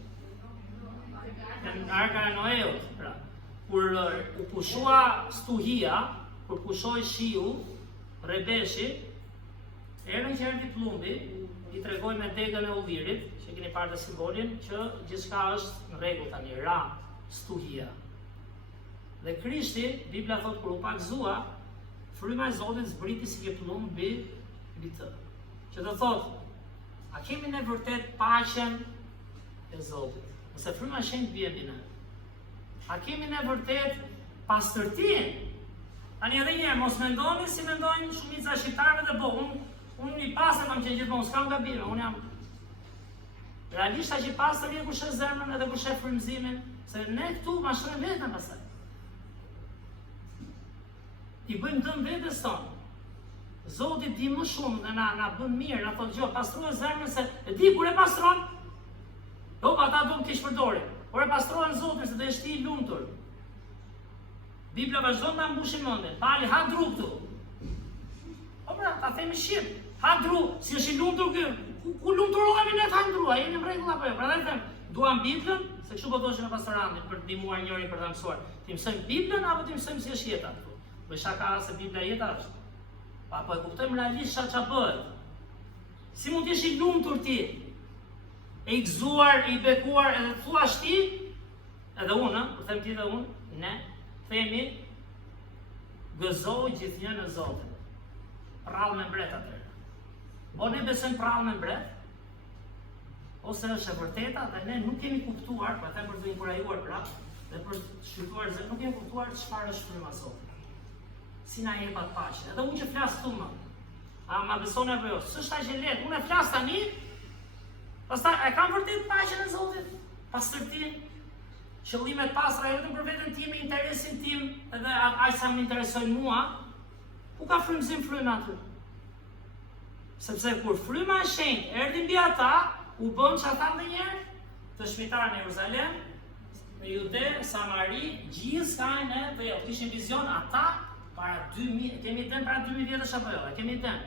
Në Arka e Noeut, pra. Kur u pushua stuhia, kur pushoi shiu, Rebeshi, erën që erdhi plumbi, I tregoi me degën e ullirit, që keni parë të simbolin, që gjithçka është në rregull tani, ra stuhia. Dhe Krishti, Bibla thot kur u pagzua, fryma e Zotit zbriti si ke plumb mbi të. Që do thot, a kemi ne vërtet paqen e Zotit? Nëse fryma e shenjtë bie mbi ne. A kemi ne vërtet pastërtinë? Tani edhe njerë, mos mendoni si mendojnë shumica shqiptarëve dhe unë I pastër kam qenë gjithmonë, s'kam gabime, unë jam realisht që I pastër vjen kur sheh zemrën edhe kur sheh frymëzimin, se ne këtu mashtrojmë veten pastaj. I bëjmë dëm vetes tonë. Zoti di më shumë dhe na bën mirë, na thotë gjë, pastroj zemrën se e di kur e pastron. Jo, ata do të kish përdorin. Por e pastrohen Zotin se do jesh ti I lumtur. Bibla vazhdon ta mbushin mendjen. Pali ha dru këtu. Po pra, ta themi shqip. Ha dru, si është I lumtur ky? Ku lumturohemi ne ta ndrua? Jeni në rregull apo jo? Prandaj them, duam Biblën, se kështu po thoshin në pastorantin për të ndihmuar njërin për ta mësuar. Ti mësojmë Biblën apo ti mësojmë si është jeta këtu? Bëj shaka se Bibla jeta është. Apo e kuptojmë realisht ç'a bëhet. Si mund të jesh I lumtur ti? E I gëzuar, I bekuar, edhe të thuash ti, edhe unë, për them ti dhe unë, ne, themi, gëzoj gjithnjë në Zotin. Prallë me mbret atëherë. O ne besojmë prallë me mbret, ose është e vërteta dhe ne nuk kemi kuptuar, për them për të inkurajuar prapë, dhe për të shqyrtuar zë, nuk kemi kuptuar çfarë është fryma e Zotit. Si na jepat paqe. Edhe unë që flas këtu më. A ma besoni apo jo? S'është aq e lehtë. Unë e flas tani. Pastaj e kam vërtet paqen e Zotit, pastërtinë, qëllimet pastra vetëm për veten time, interesin tim, edhe aq sa më interesojnë mua, ku ka frymëzim fryma aty? Sepse kur fryma e shenjtë erdhi mbi ata, u bën çata ndonjëherë të shmitarë në Jeruzalem, në Jude, Samari, gjithçka dhe jo, kishin vizion ata para 2000, kemi den para 2000 vjetësh apo jo? E kemi den.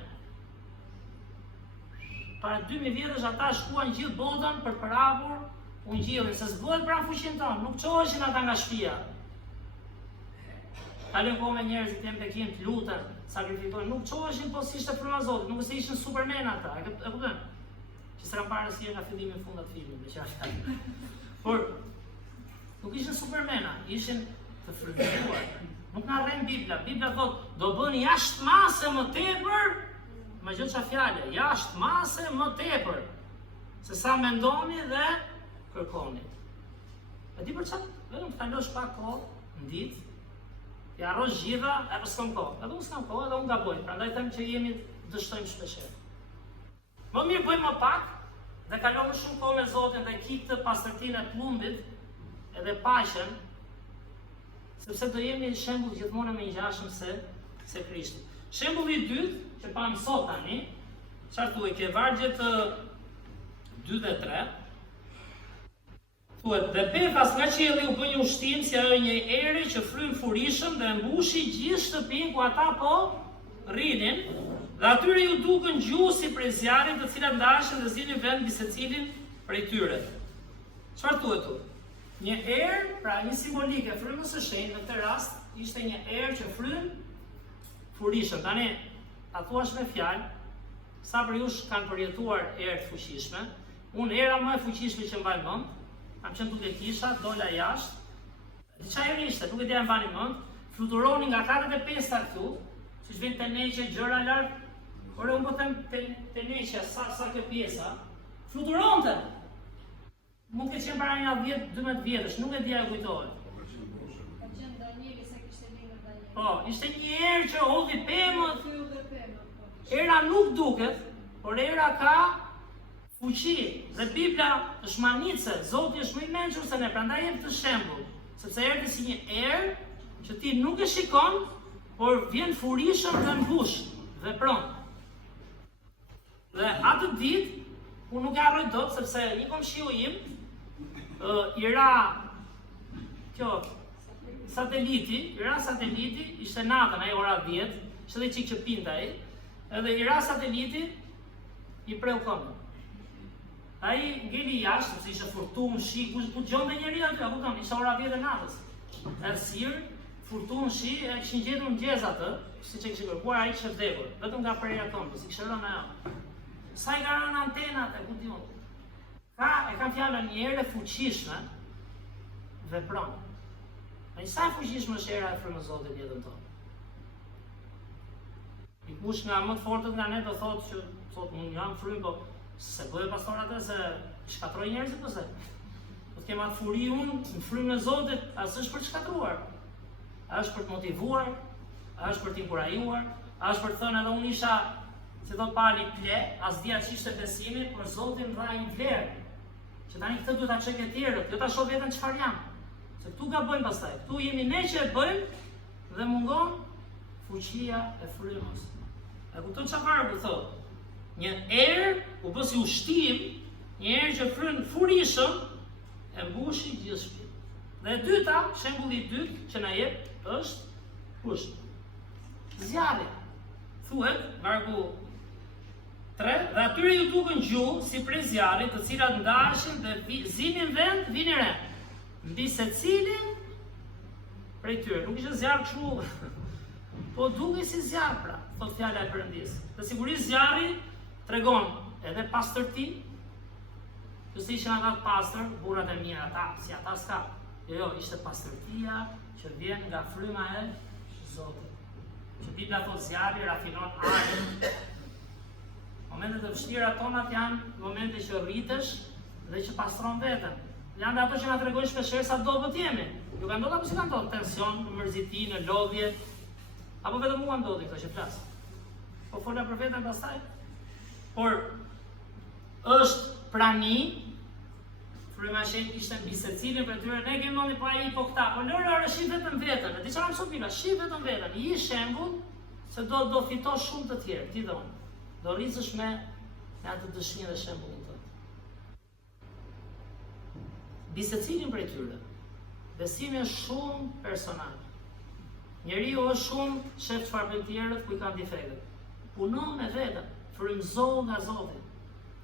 Para 2000 vjetësh ata shkuan gjithë botën për përhapur ungjillin, se s'bëhet pranë fuqinë tonë, nuk çoheshin ata nga shtëpia. Kalojnë kohë me njerëzit jam Pekin, të lutën, sakrifikojnë, nuk çoheshin po si ishte fryma e Zotit, nuk se ishin supermen ata, e kupton? Që s'kan parë si nga fillimi në fund atë filmin, me qashtë. Por nuk ishin supermena, ishin të frymëzuar. Nuk na rren Bibla. Bibla thotë do bëni jashtë mase më tepër, më gjë çfarë fjalë, jashtë mase më tepër se sa mendoni dhe kërkoni. E di për çfarë? Vetëm të kalosh pak kohë në ditë, ti harrosh gjitha, apo s'kam kohë. Edhe unë s'kam kohë, edhe unë gaboj. Prandaj them që jemi dështojmë shpeshherë. Më mirë bëjmë më pak dhe kalojmë shumë kohë me Zotin dhe kitë pastërtinë e plumbit edhe paqen, sepse do jemi shembull gjithmonë më I ngjashëm se Krishti. Shembulli I dytë që pam sot tani, çfarë thuhet ke vargjet 2 dhe 3. Thuhet dhe Befas nga qielli u bë një ushtim si ajo një eri që fryn furishëm dhe mbushi gjithë shtëpinë ku ata po rrinin, dhe atyre ju dukën gjusi prej zjarrit, të cilat ndashin dhe zinin vend mbi secilin prej tyre. Çfarë thuhet këtu? Një erë, pra një simbolike e frymës së shenjtë, në këtë rast ishte një erë që fryn furishëm. Tani, ta thuash me fjalë, sa për jush kanë përjetuar erë të fuqishme, unë era më e fuqishme që mbaj mend, kam qenë duke kisha, dola jashtë, diçka erë ishte, nuk e dia mbani mend, fluturoni nga 45 këtu, siç vjen teneqe, gjëra lart, por unë po them teneqja, sa kjo pjesa, fluturonte. Mund të qenë para një 10-12 vjetësh, nuk e dia e kujtohet. Ka qenë Danieli sa kishte lindur Danieli. Po, ishte një erë që hodhi pemët. Era nuk duket, por era ka fuqi. Dhe Bibla është manice, Zoti është më I mençur se ne, prandaj jep të shembull, sepse erdhi si një erë që ti nuk e shikon, por vjen furishëm dhe mbush, vepron. Dhe atë ditë unë nuk e harroj dot sepse një komshiu im I ra kjo sateliti, ishte natën ai ora 10, ishte dhe çik që pinte ai, Edhe i ra sateliti i preu këmbën. Ai ngeli jashtë, sepse ishte furtunë, shi, ku gjonte njeriu aty, apo kupton, ishte ora 10 e natës. Ersir, furtunë, shi, e kishin gjetur mëngjes atë, siç e kishin kërkuar, ai ishte vdekur, vetëm nga prerja e këmbës, i kishte rënë ajo. Sa i ka rënë antenat, e ku diun. E kanë fjalën një erë e fuqishme vepron. Ai sa e fuqishme është era e frymëzotit në jetën tonë. Dikush nga më të fortët nga ne do thotë që thotë unë jam frymë, po se bëhe pastor atë se shkatroj njerëzit pëse. Do të kem atë furi unë në frymën e Zotit, as është për të shkatruar. A është për të motivuar, a është për të inkurajuar, a është për të thënë edhe unë isha, si thot Pali, ple, as dia ç'ishte besimi, por Zoti më dha një vlerë. Që tani këtë duhet ta çojë të tjerët, jo ta shoh vetëm çfarë jam. Se këtu gabojmë pastaj. Këtu jemi ne që e bëjmë dhe mungon fuqia e frymës. E kupton çfarë do thotë? Një erë u bë si ushtim, një erë që fryn furishëm e mbushi gjithë shtëpinë. Dhe e dyta, shembulli i dytë që na jep është kush? Zjarri. Thuhet, vargu 3, dhe atyre ju dukën gjuhë si prej zjarrit, të cilat ndashin dhe zinin vend, vini re. Mbi secilin prej tyre. Nuk ishte zjarr kështu, po dukej si zjarr pra, thot fjala e Perëndisë. Dhe sigurisht zjarri tregon edhe pastërti, që se ishin ata pastër, burrat e mirë ata, si ata s'ka. Jo, ishte pastërtia që vjen nga fryma e Zotit. Që Bibla thot zjarri rafinon ajrin. Momentet e vështira tonat janë momente që rritesh dhe që pastron veten. Janë dhe ato që na tregojnë shpeshherë sa dobët jemi. Ju ka ndodhur apo si ka ndodhur tension, në mërziti, në lodhje, apo vetëm mua ndodhi këto që flas. Po fola për veten pastaj. Por është prani, fryma e shenjtë ishte mbi secilin për tyre, ne kemi ndonjë po ai po këta, po lëre shih vetëm veten. E di çfarë mëson Bibla, shih vetëm veten. I shembull se do fitosh shumë të tjerë, ti do. Do rrizesh me atë dëshirë dhe shembullin tënd. Mbi secilin prej tyre. Besimi është shumë personal. Njeriu është shumë shef çfarë bën tjerët ku i kanë defektet. Punon me veten. Frymëzohu nga Zoti.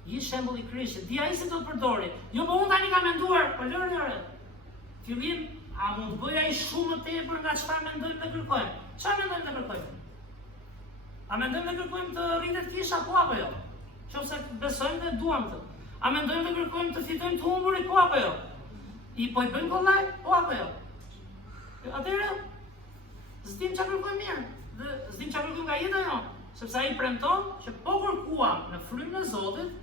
Një shembull i Krishtit. Di ai se do të përdori. Jo, po unë tani kam menduar, po lëre. Fillim, a mund të bëj ai shumë më tepër nga çfarë mendojmë dhe kërkojmë? Çfarë mendojmë dhe kërkojmë? A mendojmë dhe kërkojmë të rritet kisha po apo jo? Qofse besojmë dhe duam të. A mendojmë dhe kërkojmë të fitojmë të humburit po apo jo? I bëjmë kollaj po apo jo? Atëherë, s'dim çfarë kërkojmë mirë. Dhe s'dim çfarë kërkojmë nga jeta jonë. Sepse ai premton që po kërkuam në frymën e Zotit,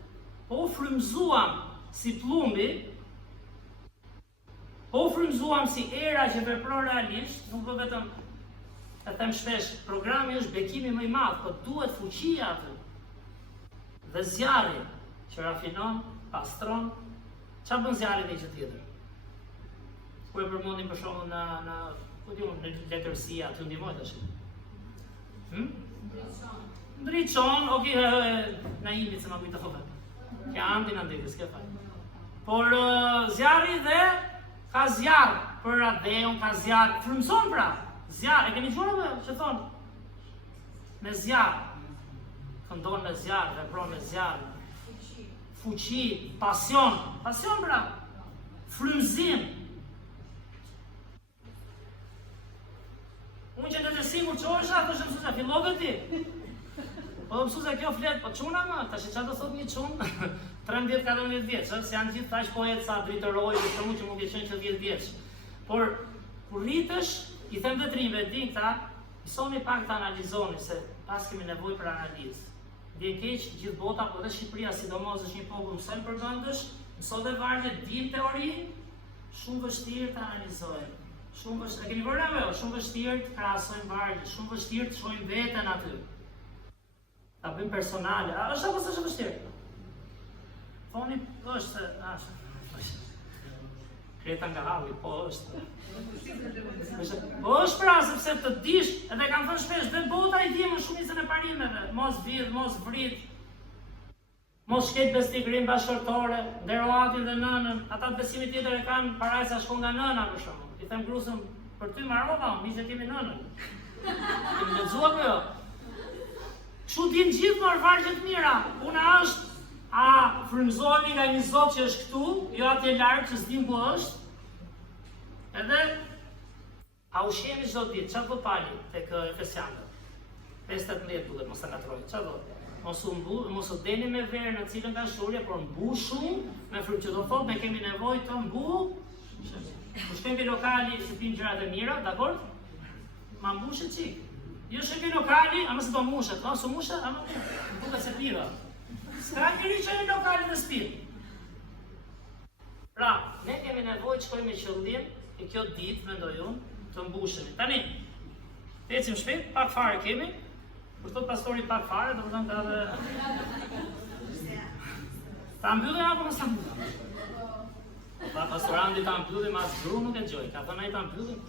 po u frymëzuam si plumbi, po u frymëzuam si era që vepron realisht, nuk do vetëm e them shpesh, programi është bekimi më i madh, po duhet fuqia aty. Dhe zjarri që rafinon, pastron, çfarë bën zjarri dhe gjë tjetër? Ku e përmendim për shembull në letërsi aty ndihmoj tash. Ndriçon, na imi se ma kujtove. Kja andi në ndekës, s'ke faj. Por zjarri dhe ka zjarr për adeun, ka zjarr, frymëson pra. Zjarr, e keni dëgjuar apo që thonë? Me zjarr. Këndon me zjarr, vepron me zjarr. Fuqi, pasion pra. Frymëzim. Unë që në të sigur qosha, të shë mësuza, fillove ti. Po dhe mësuza kjo flet, po quna më, ta që qatë të thot një qunë, 13-14 vjeç, se janë gjithë tash poet sa dritëroj, dhe të mu që mund të qenë që 10 vjeç. Por, kur rritësh, i them dhe trimve, din këta, mësoni pak të analizoni, se pas kemi nevoj për analizë. Vjen keq, gjithë bota, po dhe Shqipëria, sidomos është një popull mësojnë përgëndësh, mëso dhe vargje, din teori, shumë vështirë të analizojnë. Shumë vështirë, e keni vërra me jo, shumë vështirë të krasojnë vargje, shumë vështirë të shojnë veten aty. Ta bëjmë personale, a është apo s'është vështirë? Thoni, është, kreta nga halli, po është. Po është pra, sepse të dish, edhe kam thënë shpesh, dhe bota i djemë shumicën e parimeve, mos vidh, mos vrit, mos shket bestikrim bashkërtore, nderoatin dhe nënën, ata të besimit tjetër e kanë paraj sa shkon nga nëna për shumë. I them grusën, për ty marrova, mi që kemi nënën. Kemi lexuar apo jo? Kështu din gjithë më vargjet mira. Puna është, a frymëzohemi nga një Zot që është këtu, jo atje larg që s'dim ku është. Edhe a ushqemi çdo ditë, çfarë do pali tek Efesianët? 5:18 duhet mos ta ngatroj. Çfarë do? Mos u deni me verë në cilën ka shurje, por mbushu me frymë, që do thotë ne kemi nevojë të shkojmë lokali që pin gjërat e mira, dakord? Ma mbushë çik. Jo shkojmë lokali, ama se do mushet, po su mushet, ama duket se pira. Ska njëri që në lokali të spin. Pra, ne kemi nevojë të shkojmë me qëllim e kjo ditë, mendoj unë, të mbushemi. Tani, të ecim shpejt, pak fare kemi. Kur thot pastori pak fare, do të thonë edhe ta mbyllim apo mos ta mbyllim? Pa pastorandi ta mbyllim as gru nuk e gjoj, ka thënë ai ta mbyllim.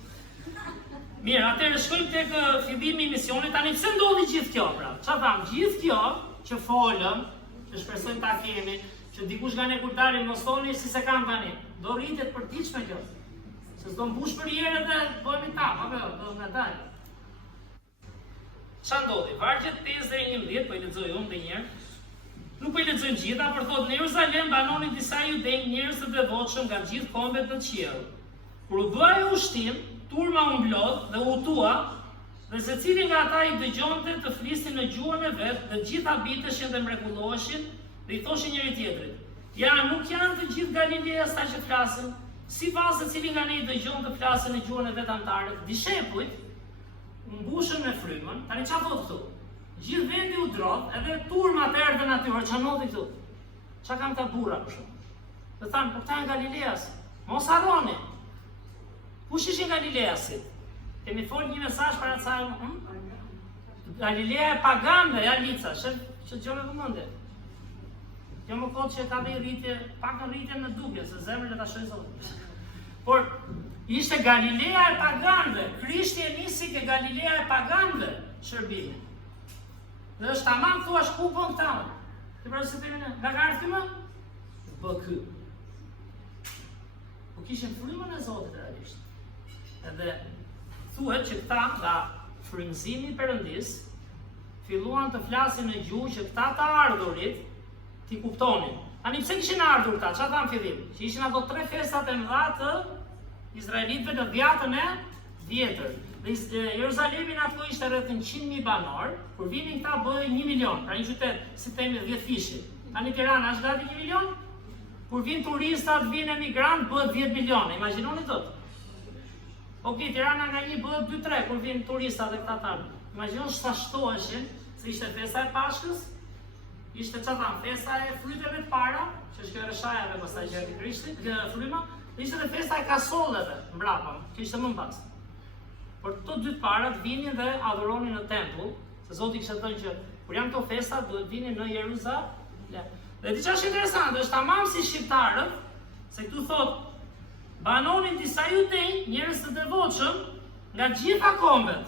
Mirë, atëherë shkojmë tek fillimi i misionit. Tani pse ndodhi gjithë kjo, pra? Çfarë tham? Gjithë kjo që folëm, që shpresojmë ta kemi, që dikush nga ne kur dalim mos thoni si se kam tani. Do rritet për diçme kjo. Se s'do mbush për herë dhe bëhemi tap, apo do na dal. Ç'a ndodhi? Vargjet 5 deri 11, po I lexoj unë edhe një herë. Nuk po I lexoj gjitha, por thotë në Jeruzalem banonin disa judej, njerëz të devotshëm nga gjithë kombet në qiell. Kur u bë ajo ushtim, turma u mblodh dhe u tua, dhe secili nga ata I dëgjonte të flisnin në gjuhën e vet, dhe gjithë habiteshin dhe mrekulloheshin, dhe I thoshin njëri tjetrit: "Ja, nuk janë të gjithë Galileas ata që flasin?" Sipas secili nga ne I dëgjon të flasin në gjuhën e vet antarët, dishepujt mbushën me frymën. Tani çfarë thotë këtu? Gjithë vendi u drodh, edhe turmat erdhën aty, ç'a noti këtu? Ç'a kanë ta burra për shkak? Dhe thanë, po këta janë Galileas. Mos harroni. Kush ishin Galileasit? Kemi folë një mesazh para ca, Galilea e paganëve, ja lica, që gjë me vëmendje. Jo më kohë që ka bëj rritje, pak rritje në duke, se zemrën e ta shoj Zoti. Por ishte Galilea e paganëve. Krishti e nisi ke Galilea e paganëve shërbimin. Dhe është tamam thua ku po këta. Ti pra se thënë, nga ka ardhur më? BK. Po kishin frymën e Zotit realisht. Edhe thuhet që këta nga frymëzimi I Perëndis filluan të flasin në gjuhë që këta të ardhurit ti kuptonin. Tani pse kishin ardhur këta? Çfarë thanë fillim? Që ishin ato 3 festat e mëdha të izraelitëve në dhjetën e vjetër. Dhe Jeruzalemi në ato ishte rreth 100.000 banor, kur vinin këta bëhej 1 milion, pra një qytet si themi 10 fishi. Tani Tirana është gati 1 milion? Kur vinë turistat, vinë emigrantë, bëhet 10 milion. Imagjinoni tot. Okej, Tirana nga 1 bëhet 2-3 kur vinë turistat dhe këta tanë. Imagjinoni sa shtoheshin, se ishte festa e Pashkës, ishte çfarë thamë, festa e fryteve të para, që është kjo reshajave pastaj që erdhi Krishti, fryma, dhe ishte edhe festa e kasolleve mbrapa, që ishte më pas. Por këto 2 të parat vinin dhe adhuronin në tempull, se Zoti kishte thënë që kur janë këto festa duhet vinin në Jeruzalem. Dhe diçka është interesante, është tamam si shqiptarët, se këtu thotë banonin disa judej, njerëz të devotshëm nga gjitha kombet.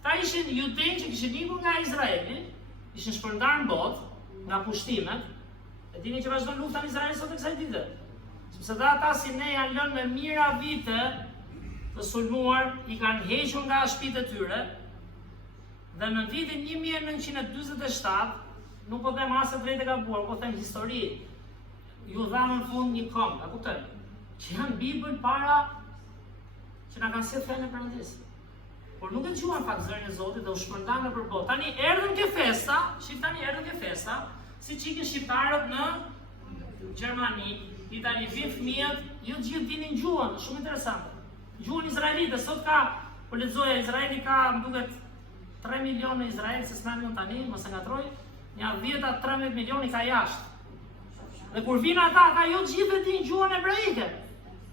Këta ishin judej që kishin ikur nga Izraeli, ishin shpërndarë në botë nga pushtimet. E dini që vazhdon lufta në Izrael sot e kësaj dite. Sepse dhe ata si ne janë lënë me mira vite të sulmuar, I kanë hequr nga shtëpitë e tyre. Dhe në vitin 1947, nuk po them as drejt e gabuar, po them histori. Ju dhanë në fund një këmbë, a kupton? Që janë Bibël para që na kanë sjellë fjalën e Perëndis. Por nuk e dëgjuan fakt zërin e Zotit dhe u shpërndan nëpër botë. Tani erdhën ke festa, shqiptani erdhën ke festa, siç ikin shqiptarët në Gjermani, Itali, vinë fëmijët, jo gjithë dinin gjuhën, shumë interesante. Gjuhën izraelite, sot ka, po lexoja, Izraeli ka, më duket 3 milionë në Izrael, se s'na milion tani, mos e ngatroj, një 10-13 milioni ka jashtë. Dhe kur vinë ata jo gjithë din gjuhën hebraike.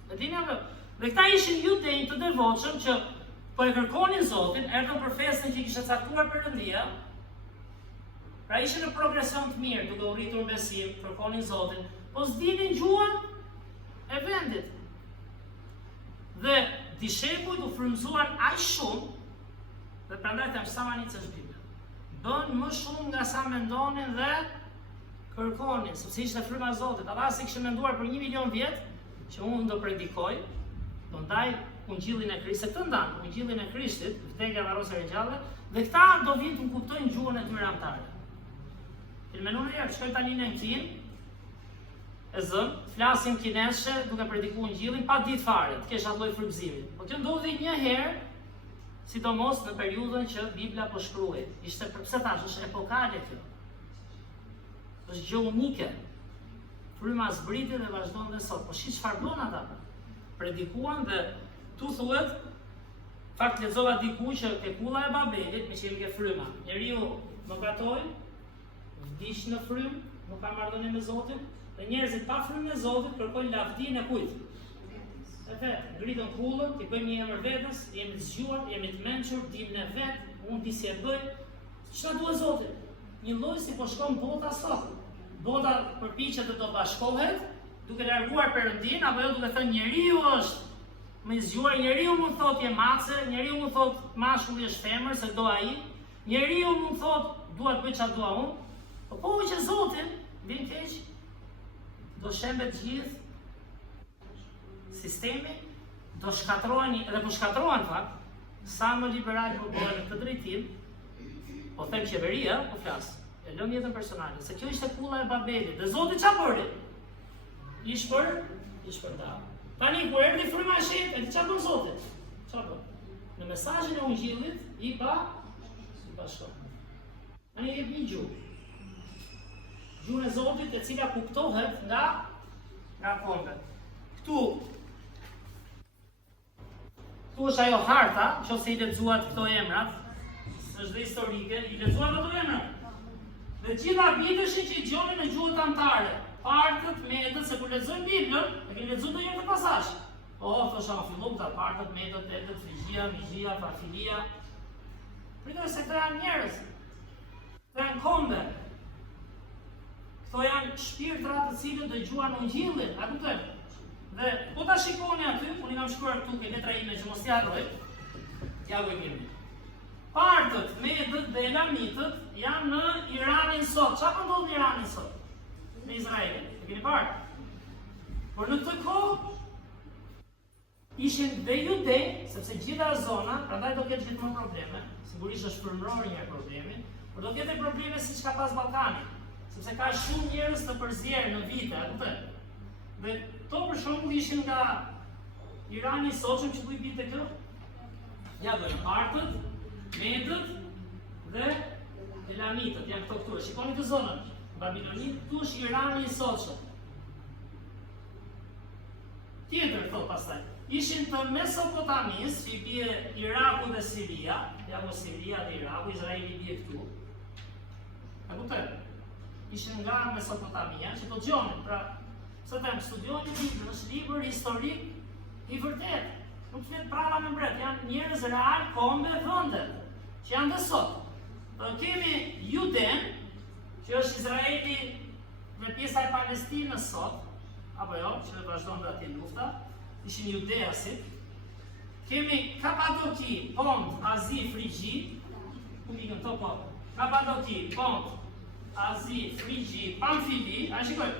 E dini apo? Dhe këta ishin judej të devotshëm që po e kërkonin Zotin, erdhën për festën që kishte caktuar Perëndia. Pra ishin në progresion të mirë, duke u rritur në besim, kërkonin Zotin, po s'dinin gjuhën e vendit. Dhe dishepujt u frymëzuan aq shumë, dhe prandaj them sa manicë është Bibla. Bën më shumë nga sa mendonin dhe kërkonin, sepse ishte fryma e Zotit. Ata si kishin menduar për 1 milion vjet që unë do predikoj, ndaj ungjillin e Krishtit, këtë ndan, ungjillin e Krishtit, vdekja, varrosja e ringjallje, dhe këta do vinë të kuptojnë gjuhën e tyre anëtare. Filmenun e shkojnë tani në Kin, e zën, flasin kineshe duke predikuar ungjillin pa ditë fare, të kesh atë lloj frymëzimi. Po kjo ndodhi një herë, sidomos në periudhën që Bibla po shkruhej. Ishte pse thash, është epokale kjo. Është gjë unike. Fryma zbriti dhe vazhdon dhe sot. Po çfarë bën ata? Predikuan dhe tu thuhet, fakt lexova diku që ke kulla e Babelit, me qenë ke fryma. Njeriu më gatoi, vdiq në frymë, nuk ka marrëdhënie me Zotin, dhe njerëzit pa frymën e Zotit kërkojnë lavdinë e kujt? E vet, ngritën kullën, ti bëjmë një emër vetës, jemi të zgjuar, jemi të mençur, dim në vet, unë di si e bëj. Çfarë duhet Zoti? Një lloj si po shkon bota sot. Bota përpiqet të do bashkohet, duke larguar Perëndin, apo jo duke thënë njeriu është më i zgjuar, njeriu mund thotë je mace, njeriu mund thotë mashkulli është femër se do ai, njeriu mund thotë dua të bëj çfarë dua unë. Po që Zoti vjen keq, do shembet gjithë sistemi, do shkatroheni, edhe po shkatrohen fakt, sa më liberal po bëhen në këtë drejtim, po them qeveria, po flas. E lëm jetën personale, se kjo ishte kulla e Babelit. Dhe Zoti ç'a bëri? Ish për da. Tani kur erdhi fryma e shenjtë, e ç'a bën Zoti? Ç'a bën? Në mesazhin e ungjillit i bashkon. Tani jep një gjuhë. Gjuhën e Zotit e cila kuptohet nga kombet. Këtu është ajo harta, nëse i lexuat këto emrat, është dhe historike, i lexuat ato emrat. Dhe gjitha biteshin që i gjonin në gjuhët anëtare, partët, medët, se kur lexojnë Biblën, e keni lexuar ndonjëherë këtë pasazh. Thosha në fillim këta partët, medët, edët, frigjia, migjia, parfilia. Pritën se këto janë njerëz, këto janë kombe. Këto janë shpirtra të cilët dëgjuan ungjillin, a kuptojnë? Dhe po ta shikoni aty, unë kam shkruar këtu ke letra ime që mos t'i harroj. Ja ku e kemi. Partët, medët dhe elamitët janë në Iranin sot. Çfarë ndodh në Iranin sot? Në Izraelin. E keni parë? Por në këtë kohë ishin dhe jude, sepse gjitha zona, prandaj do ketë gjithmonë probleme. Sigurisht është frymëror një problemi, por do ketë probleme siç ka pas Ballkani, sepse ka shumë njerëz të përzierë në vite, a kupton? Dhe to për shembull ishin nga Irani i sotshëm që ku i binte kjo? Ja do partët, medët dhe elamitët, janë këto këtu. Shikoni të zonën. Babilonit, këtu është Irani i sotshëm. Tjetër thot pastaj. Ishin të Mesopotamis, që i bie Iraku dhe Siria, ja po Siria dhe Iraku, Izraeli bie këtu. A kupton? Ishin nga Mesopotamia, që po gjonin, pra se them, studioni Biblën, është libër historik i vërtet. Nuk të vetë prava me mbret, janë njerëz real, kombe, vëndet, që janë dhe sot. Kemi Juden, që është Izraeli dhe pjesa e Palestinës sot, apo jo, që vazhdon dhe ati lufta, ishin Judeasit. Kemi Kapadoki, Pont, Azi, Frigji, ku mikën to po, Kapadoki, Pont, Azi, Frigji, Pamfili, a shikoj,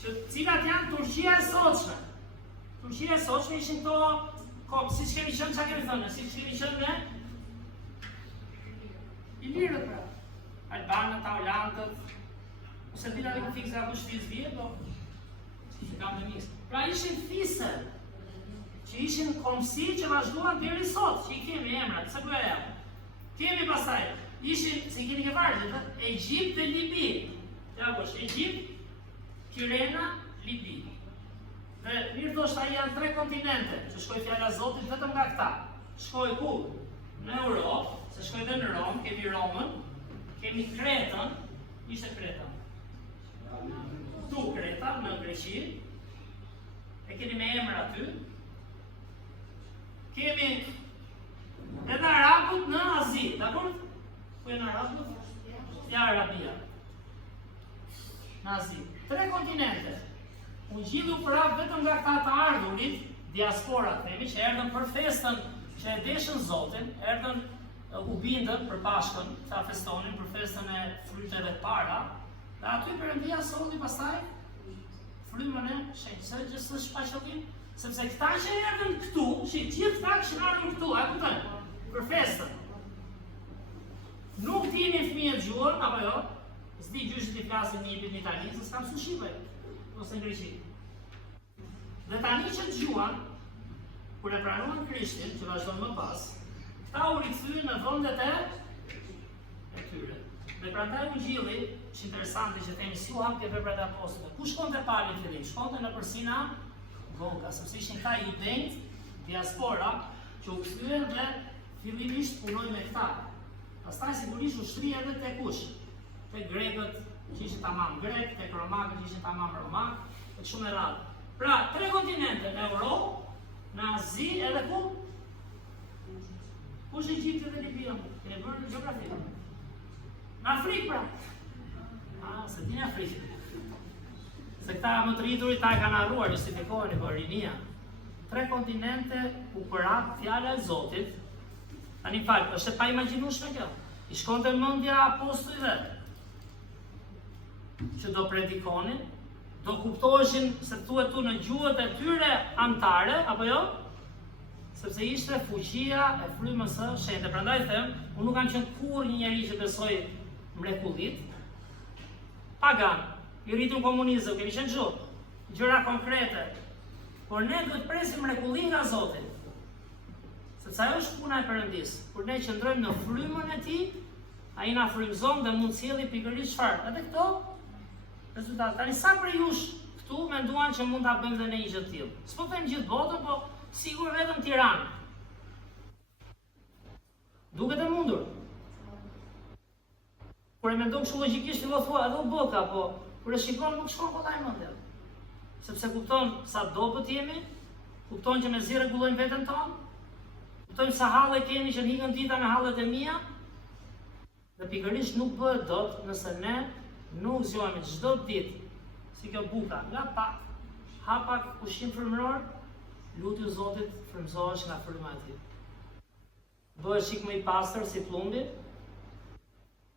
që cilat janë Turqia e sotshme. Turqia e sotshme ishin to, si që kemi qënë, që kemi thënë, si që kemi qënë me Ilirët, pra. Albanët, Hollandët, ose dila dhe ku fikse ako shtiz vje, po, që kam në njësë. Pra ishin fise, që ishin komësi që vazhduan deri sot, që i kemi emrat, se ku e jam. Kemi pasaj, ishin, se i keni ke vargjë, Egjipt dhe Libi. Ja, po është Egjipt, Kyrena, Libi. Dhe mirë do shta janë 3 kontinente, që shkoj fjalla Zotit vetëm nga këta. Shkoj ku? Në Europë, se shkoj dhe në Romë, kemi Romën, kemi Kretën, ishte Kreta. Tu Kreta, në Greqi, e keni me emër aty. Kemi edhe Arabut në Azi, dakor? Ku e në Arabut? Ja Arabia. Në Azi. 3 kontinente. Unë gjithu prap vetëm nga këta të ardhurit, diasporat, themi, që erdhën për festën, që e deshën Zotin, erdhën u bindën për Pashkën, këta festonin për festën e fryteve para, dhe aty Perëndia solli pastaj frymën e shenjtë, gjithsesi pa qëllim, Sepse këta që erdhën këtu, gjithë këta që erdhën këtu, a kupton, për festën. Nuk dinin fëmijët gjuhën, apo jo? S'di gjyshit i flasin një në Itali, se s'kam su Shqipe, ose në Greqi. Dhe tani që gjuhën, kur e pranuan Krishtin, që vazhdon më pas, këta u rikthyen në vendet e tyre. Dhe prandaj Ungjilli, që interesante që themi si u hap ke veprat e apostujve. Ku shkonte Pali në fillim? Shkonte në Persina Goga, sepse ishin këta judejt, diaspora, që u kthyen dhe fillimisht punojnë me këta. Pastaj sigurisht ushtria edhe te kush? Te grekët, që ishin tamam grek, te romakët që ishin tamam romak, e kështu me radhë. Pra, 3 kontinente, në Europë, në Azi edhe ku? Kush Egjipti dhe Libia? Kene bërë në gjeografi. Në Afrikë, pra. Se ti në Afrikë. Se këta më të rriturit ta e kanë arruar, justifikohen i rinia. 3 kontinente u përat fjala e Zotit. Tani falë, është e pa imagjinueshme kjo. I shkonte mendja apostujve që do predikonin, do kuptoheshin se thuhet tu në gjuhët e tyre antare, apo jo? Sepse ishte fuqia e frymës së shenjtë. Prandaj them, unë nuk kam qenë kurrë një njeri që besoi mrekullit. Pagan, i rritur komunizëm, kemi qenë gjuhë, gjëra konkrete. Por ne duhet presim mrekullin nga Zoti. Sepse ajo është puna e Perëndis. Kur ne qëndrojmë në frymën e Tij, ai na frymëzon dhe mund sjellë pikërisht çfarë? Edhe këto rezultate. Tani sa për jush këtu menduan që mund ta bëjmë dhe ne një gjë të tillë. S'po them gjithë botën, po sigur vetëm Tiranë. Duket e mundur. Kur e mendon kështu logjikisht fillo thua, edhe u boka, po kur e shikon nuk shkon kollaj mendja. Sepse kupton sa dobët jemi, kupton që me zi rregullojmë veten tonë, kuptojmë sa halle kemi që hikën dita me hallet e mia, dhe pikërisht nuk bëhet dot nëse ne nuk zgjohemi çdo ditë, si kjo buka, nga pak, hapak ushqim frymëror, lutju Zotit frymëzohesh nga fryma e Tij. Bëhesh shik më i pastër si plumbi,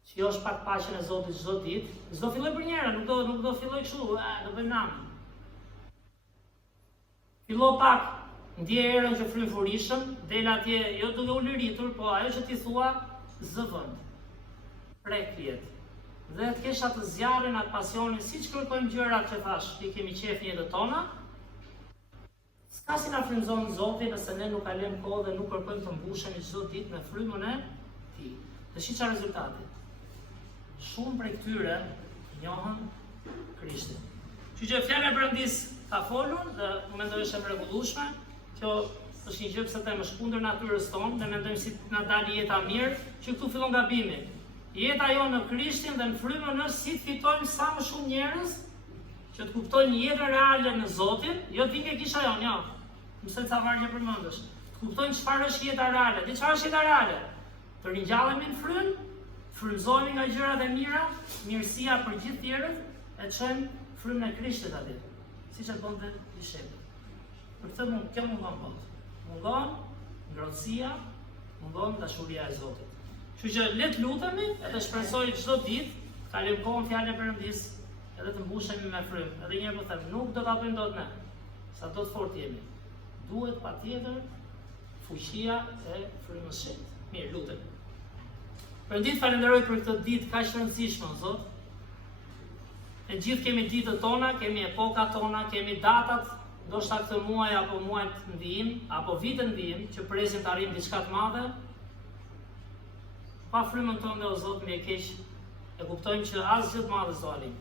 shjosh pak paqen e Zotit çdo ditë, s'do filloj për njëra, nuk do filloj kështu, do bëjmë nam. Fillo pak, ndje erën që frym furishëm, del atje, jo duke u liritur, po ajo që ti thua, zëvend. Prek jetë. Dhe të kesh atë zjarrin, atë pasionin, siç kërkojmë gjërat që thash, ti kemi qef në jetën tona. S'ka si na frymëzon Zoti nëse ne nuk kalojmë kohë dhe nuk kërkojmë të mbushemi çdo ditë me frymën e Tij. Dhe shi çfarë rezultati? Shumë prej këtyre njohën Krishtin. Kështu që fjala e Perëndis ka folur dhe u mendoj është e mrekullueshme. Kjo është një gjë pse them është kundër natyrës tonë dhe mendojmë si na dalë jeta mirë, që këtu fillon gabimi. Jeta jonë në Krishtin dhe në frymën është si të fitojmë sa më shumë njerëz që të kuptojnë jetën reale në Zotin, jo ti ke kisha jonë, jo. Mësoj ca vargje përmendesh. Të kuptojnë çfarë është jeta reale. Dhe çfarë është jeta reale? Të ringjallemi në frymë, frymëzohemi nga gjërat e mira, mirësia për gjithë tjerët, e çojmë frymën e Krishtit aty. Siç e bënte dishepi. Për këtë kjo mungon botë. Mungon ngrohtësia, mungon dashuria e Zotit. Kështu që le të lutemi, edhe shpresoj çdo ditë, kalojmë kohën fjalën e Perëndis, edhe të mbushemi me frymë. Edhe një herë po them, nuk do ta bëjmë dot ne. Sa do të fortë jemi. Duhet patjetër fuqia e frymës së shenjtë. Mirë, lutem. Perëndit, falenderoj për këtë ditë kaq të rëndësishme, Zot. Ne gjithë kemi ditët tona, kemi epokat tona, kemi datat, ndoshta këtë muaj apo muajt ndihim, apo vitet ndihim, që presim të arrijmë diçka të madhe. Pa frymën tonë, o Zot, më e keq, e kuptojmë që asgjë të madhe s'do arrijmë.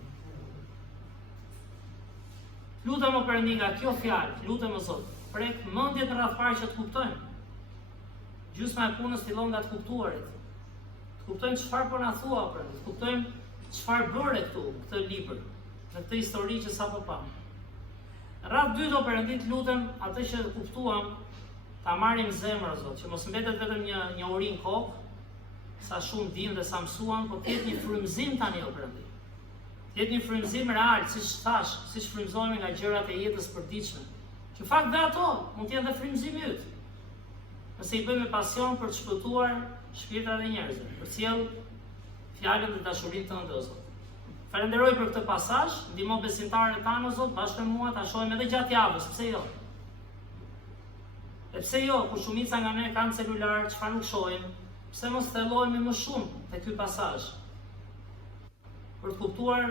Lutem o Perëndi nga kjo fjalë, lutem o Zot, prek mendjet në radh parë që të kuptojmë. Gjysma e punës fillon nga të kuptuarit. Të kuptojmë çfarë po na thua, Perëndi, të kuptojmë çfarë bëre këtu, këtë libër, në këtë histori që sapo pam. Radh dytë o Perëndi, lutem atë që kuptuam ta marrim në zemër, Zot, që mos mbetet vetëm një uri në kokë, sa shumë dim dhe sa mësuan, por të jetë një frymëzim tani o Perëndi. Të jetë një frymëzim real, siç thash, siç frymëzohemi nga gjërat e jetës përditshme. Që fakt dhe ato mund të jenë dhe frymëzimi yt. Nëse i bëjmë me pasion për të shpëtuar shpirtrat e njerëzve, për të sjellë fjalën dhe dashurinë tënde, o Zot. Falenderoj për këtë pasazh, ndihmo besimtarët tanë, o Zot, bashkë me mua ta shohim edhe gjatë javës, pse jo? pse jo, kur shumica nga ne kanë celular, çfarë nuk shohin, pse mos thellohemi më shumë te ky pasazh? Për të kuptuar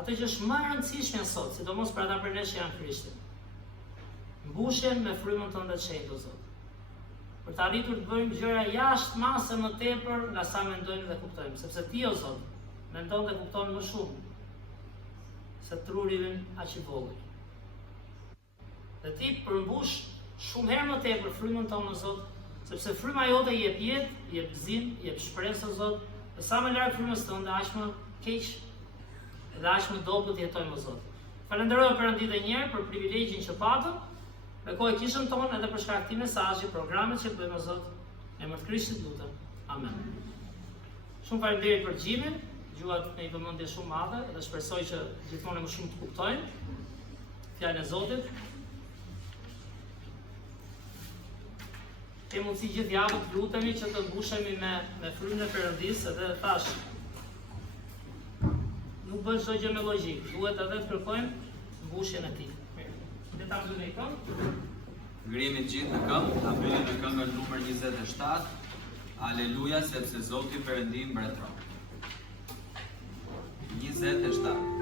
atë që është më e rëndësishme sot, sidomos për ata për ne që janë Krishtin. Mbushjen me frymën tënde të shenjtë, o Zot. Për të arritur të bëjmë gjëra jashtë mase më tepër nga sa mendojmë dhe kuptojmë, sepse Ti, o Zot, mendon dhe kupton më shumë se truri ynë aq i vogël. Dhe Ti përmbush shumë herë më tepër frymën tonë, o Zot, sepse fryma jote jep jetë, jep gëzim, jep shpresë, o Zot, dhe sa më larg frymës tënde, aq më keq dhe aq më dobët jetojmë, o Zot. Falenderoj Perëndin edhe një herë për privilegjin që patëm, bekoj kishën tonë edhe për shkak të mesazhit, programet që bëjmë, o Zot, në emër të Krishtit lutem. Amen. Shumë faleminderit për xhimin, gjuat me një vëmendje shumë madhe dhe shpresoj që gjithmonë më shumë të kuptojnë fjalën e Zotit. Ke mundësi gjithë javën të lutemi që të mbushemi me frymën e Perëndis, edhe thash, nuk bën çdo gjë me logjik, duhet edhe të kërkojmë mbushjen e Tij. Le ta bëjmë një këngë. Ngrihemi gjithë në këmbë, ta mbyllim me këngën numër 27. Aleluja, sepse Zoti Perëndi mbretëron. 27.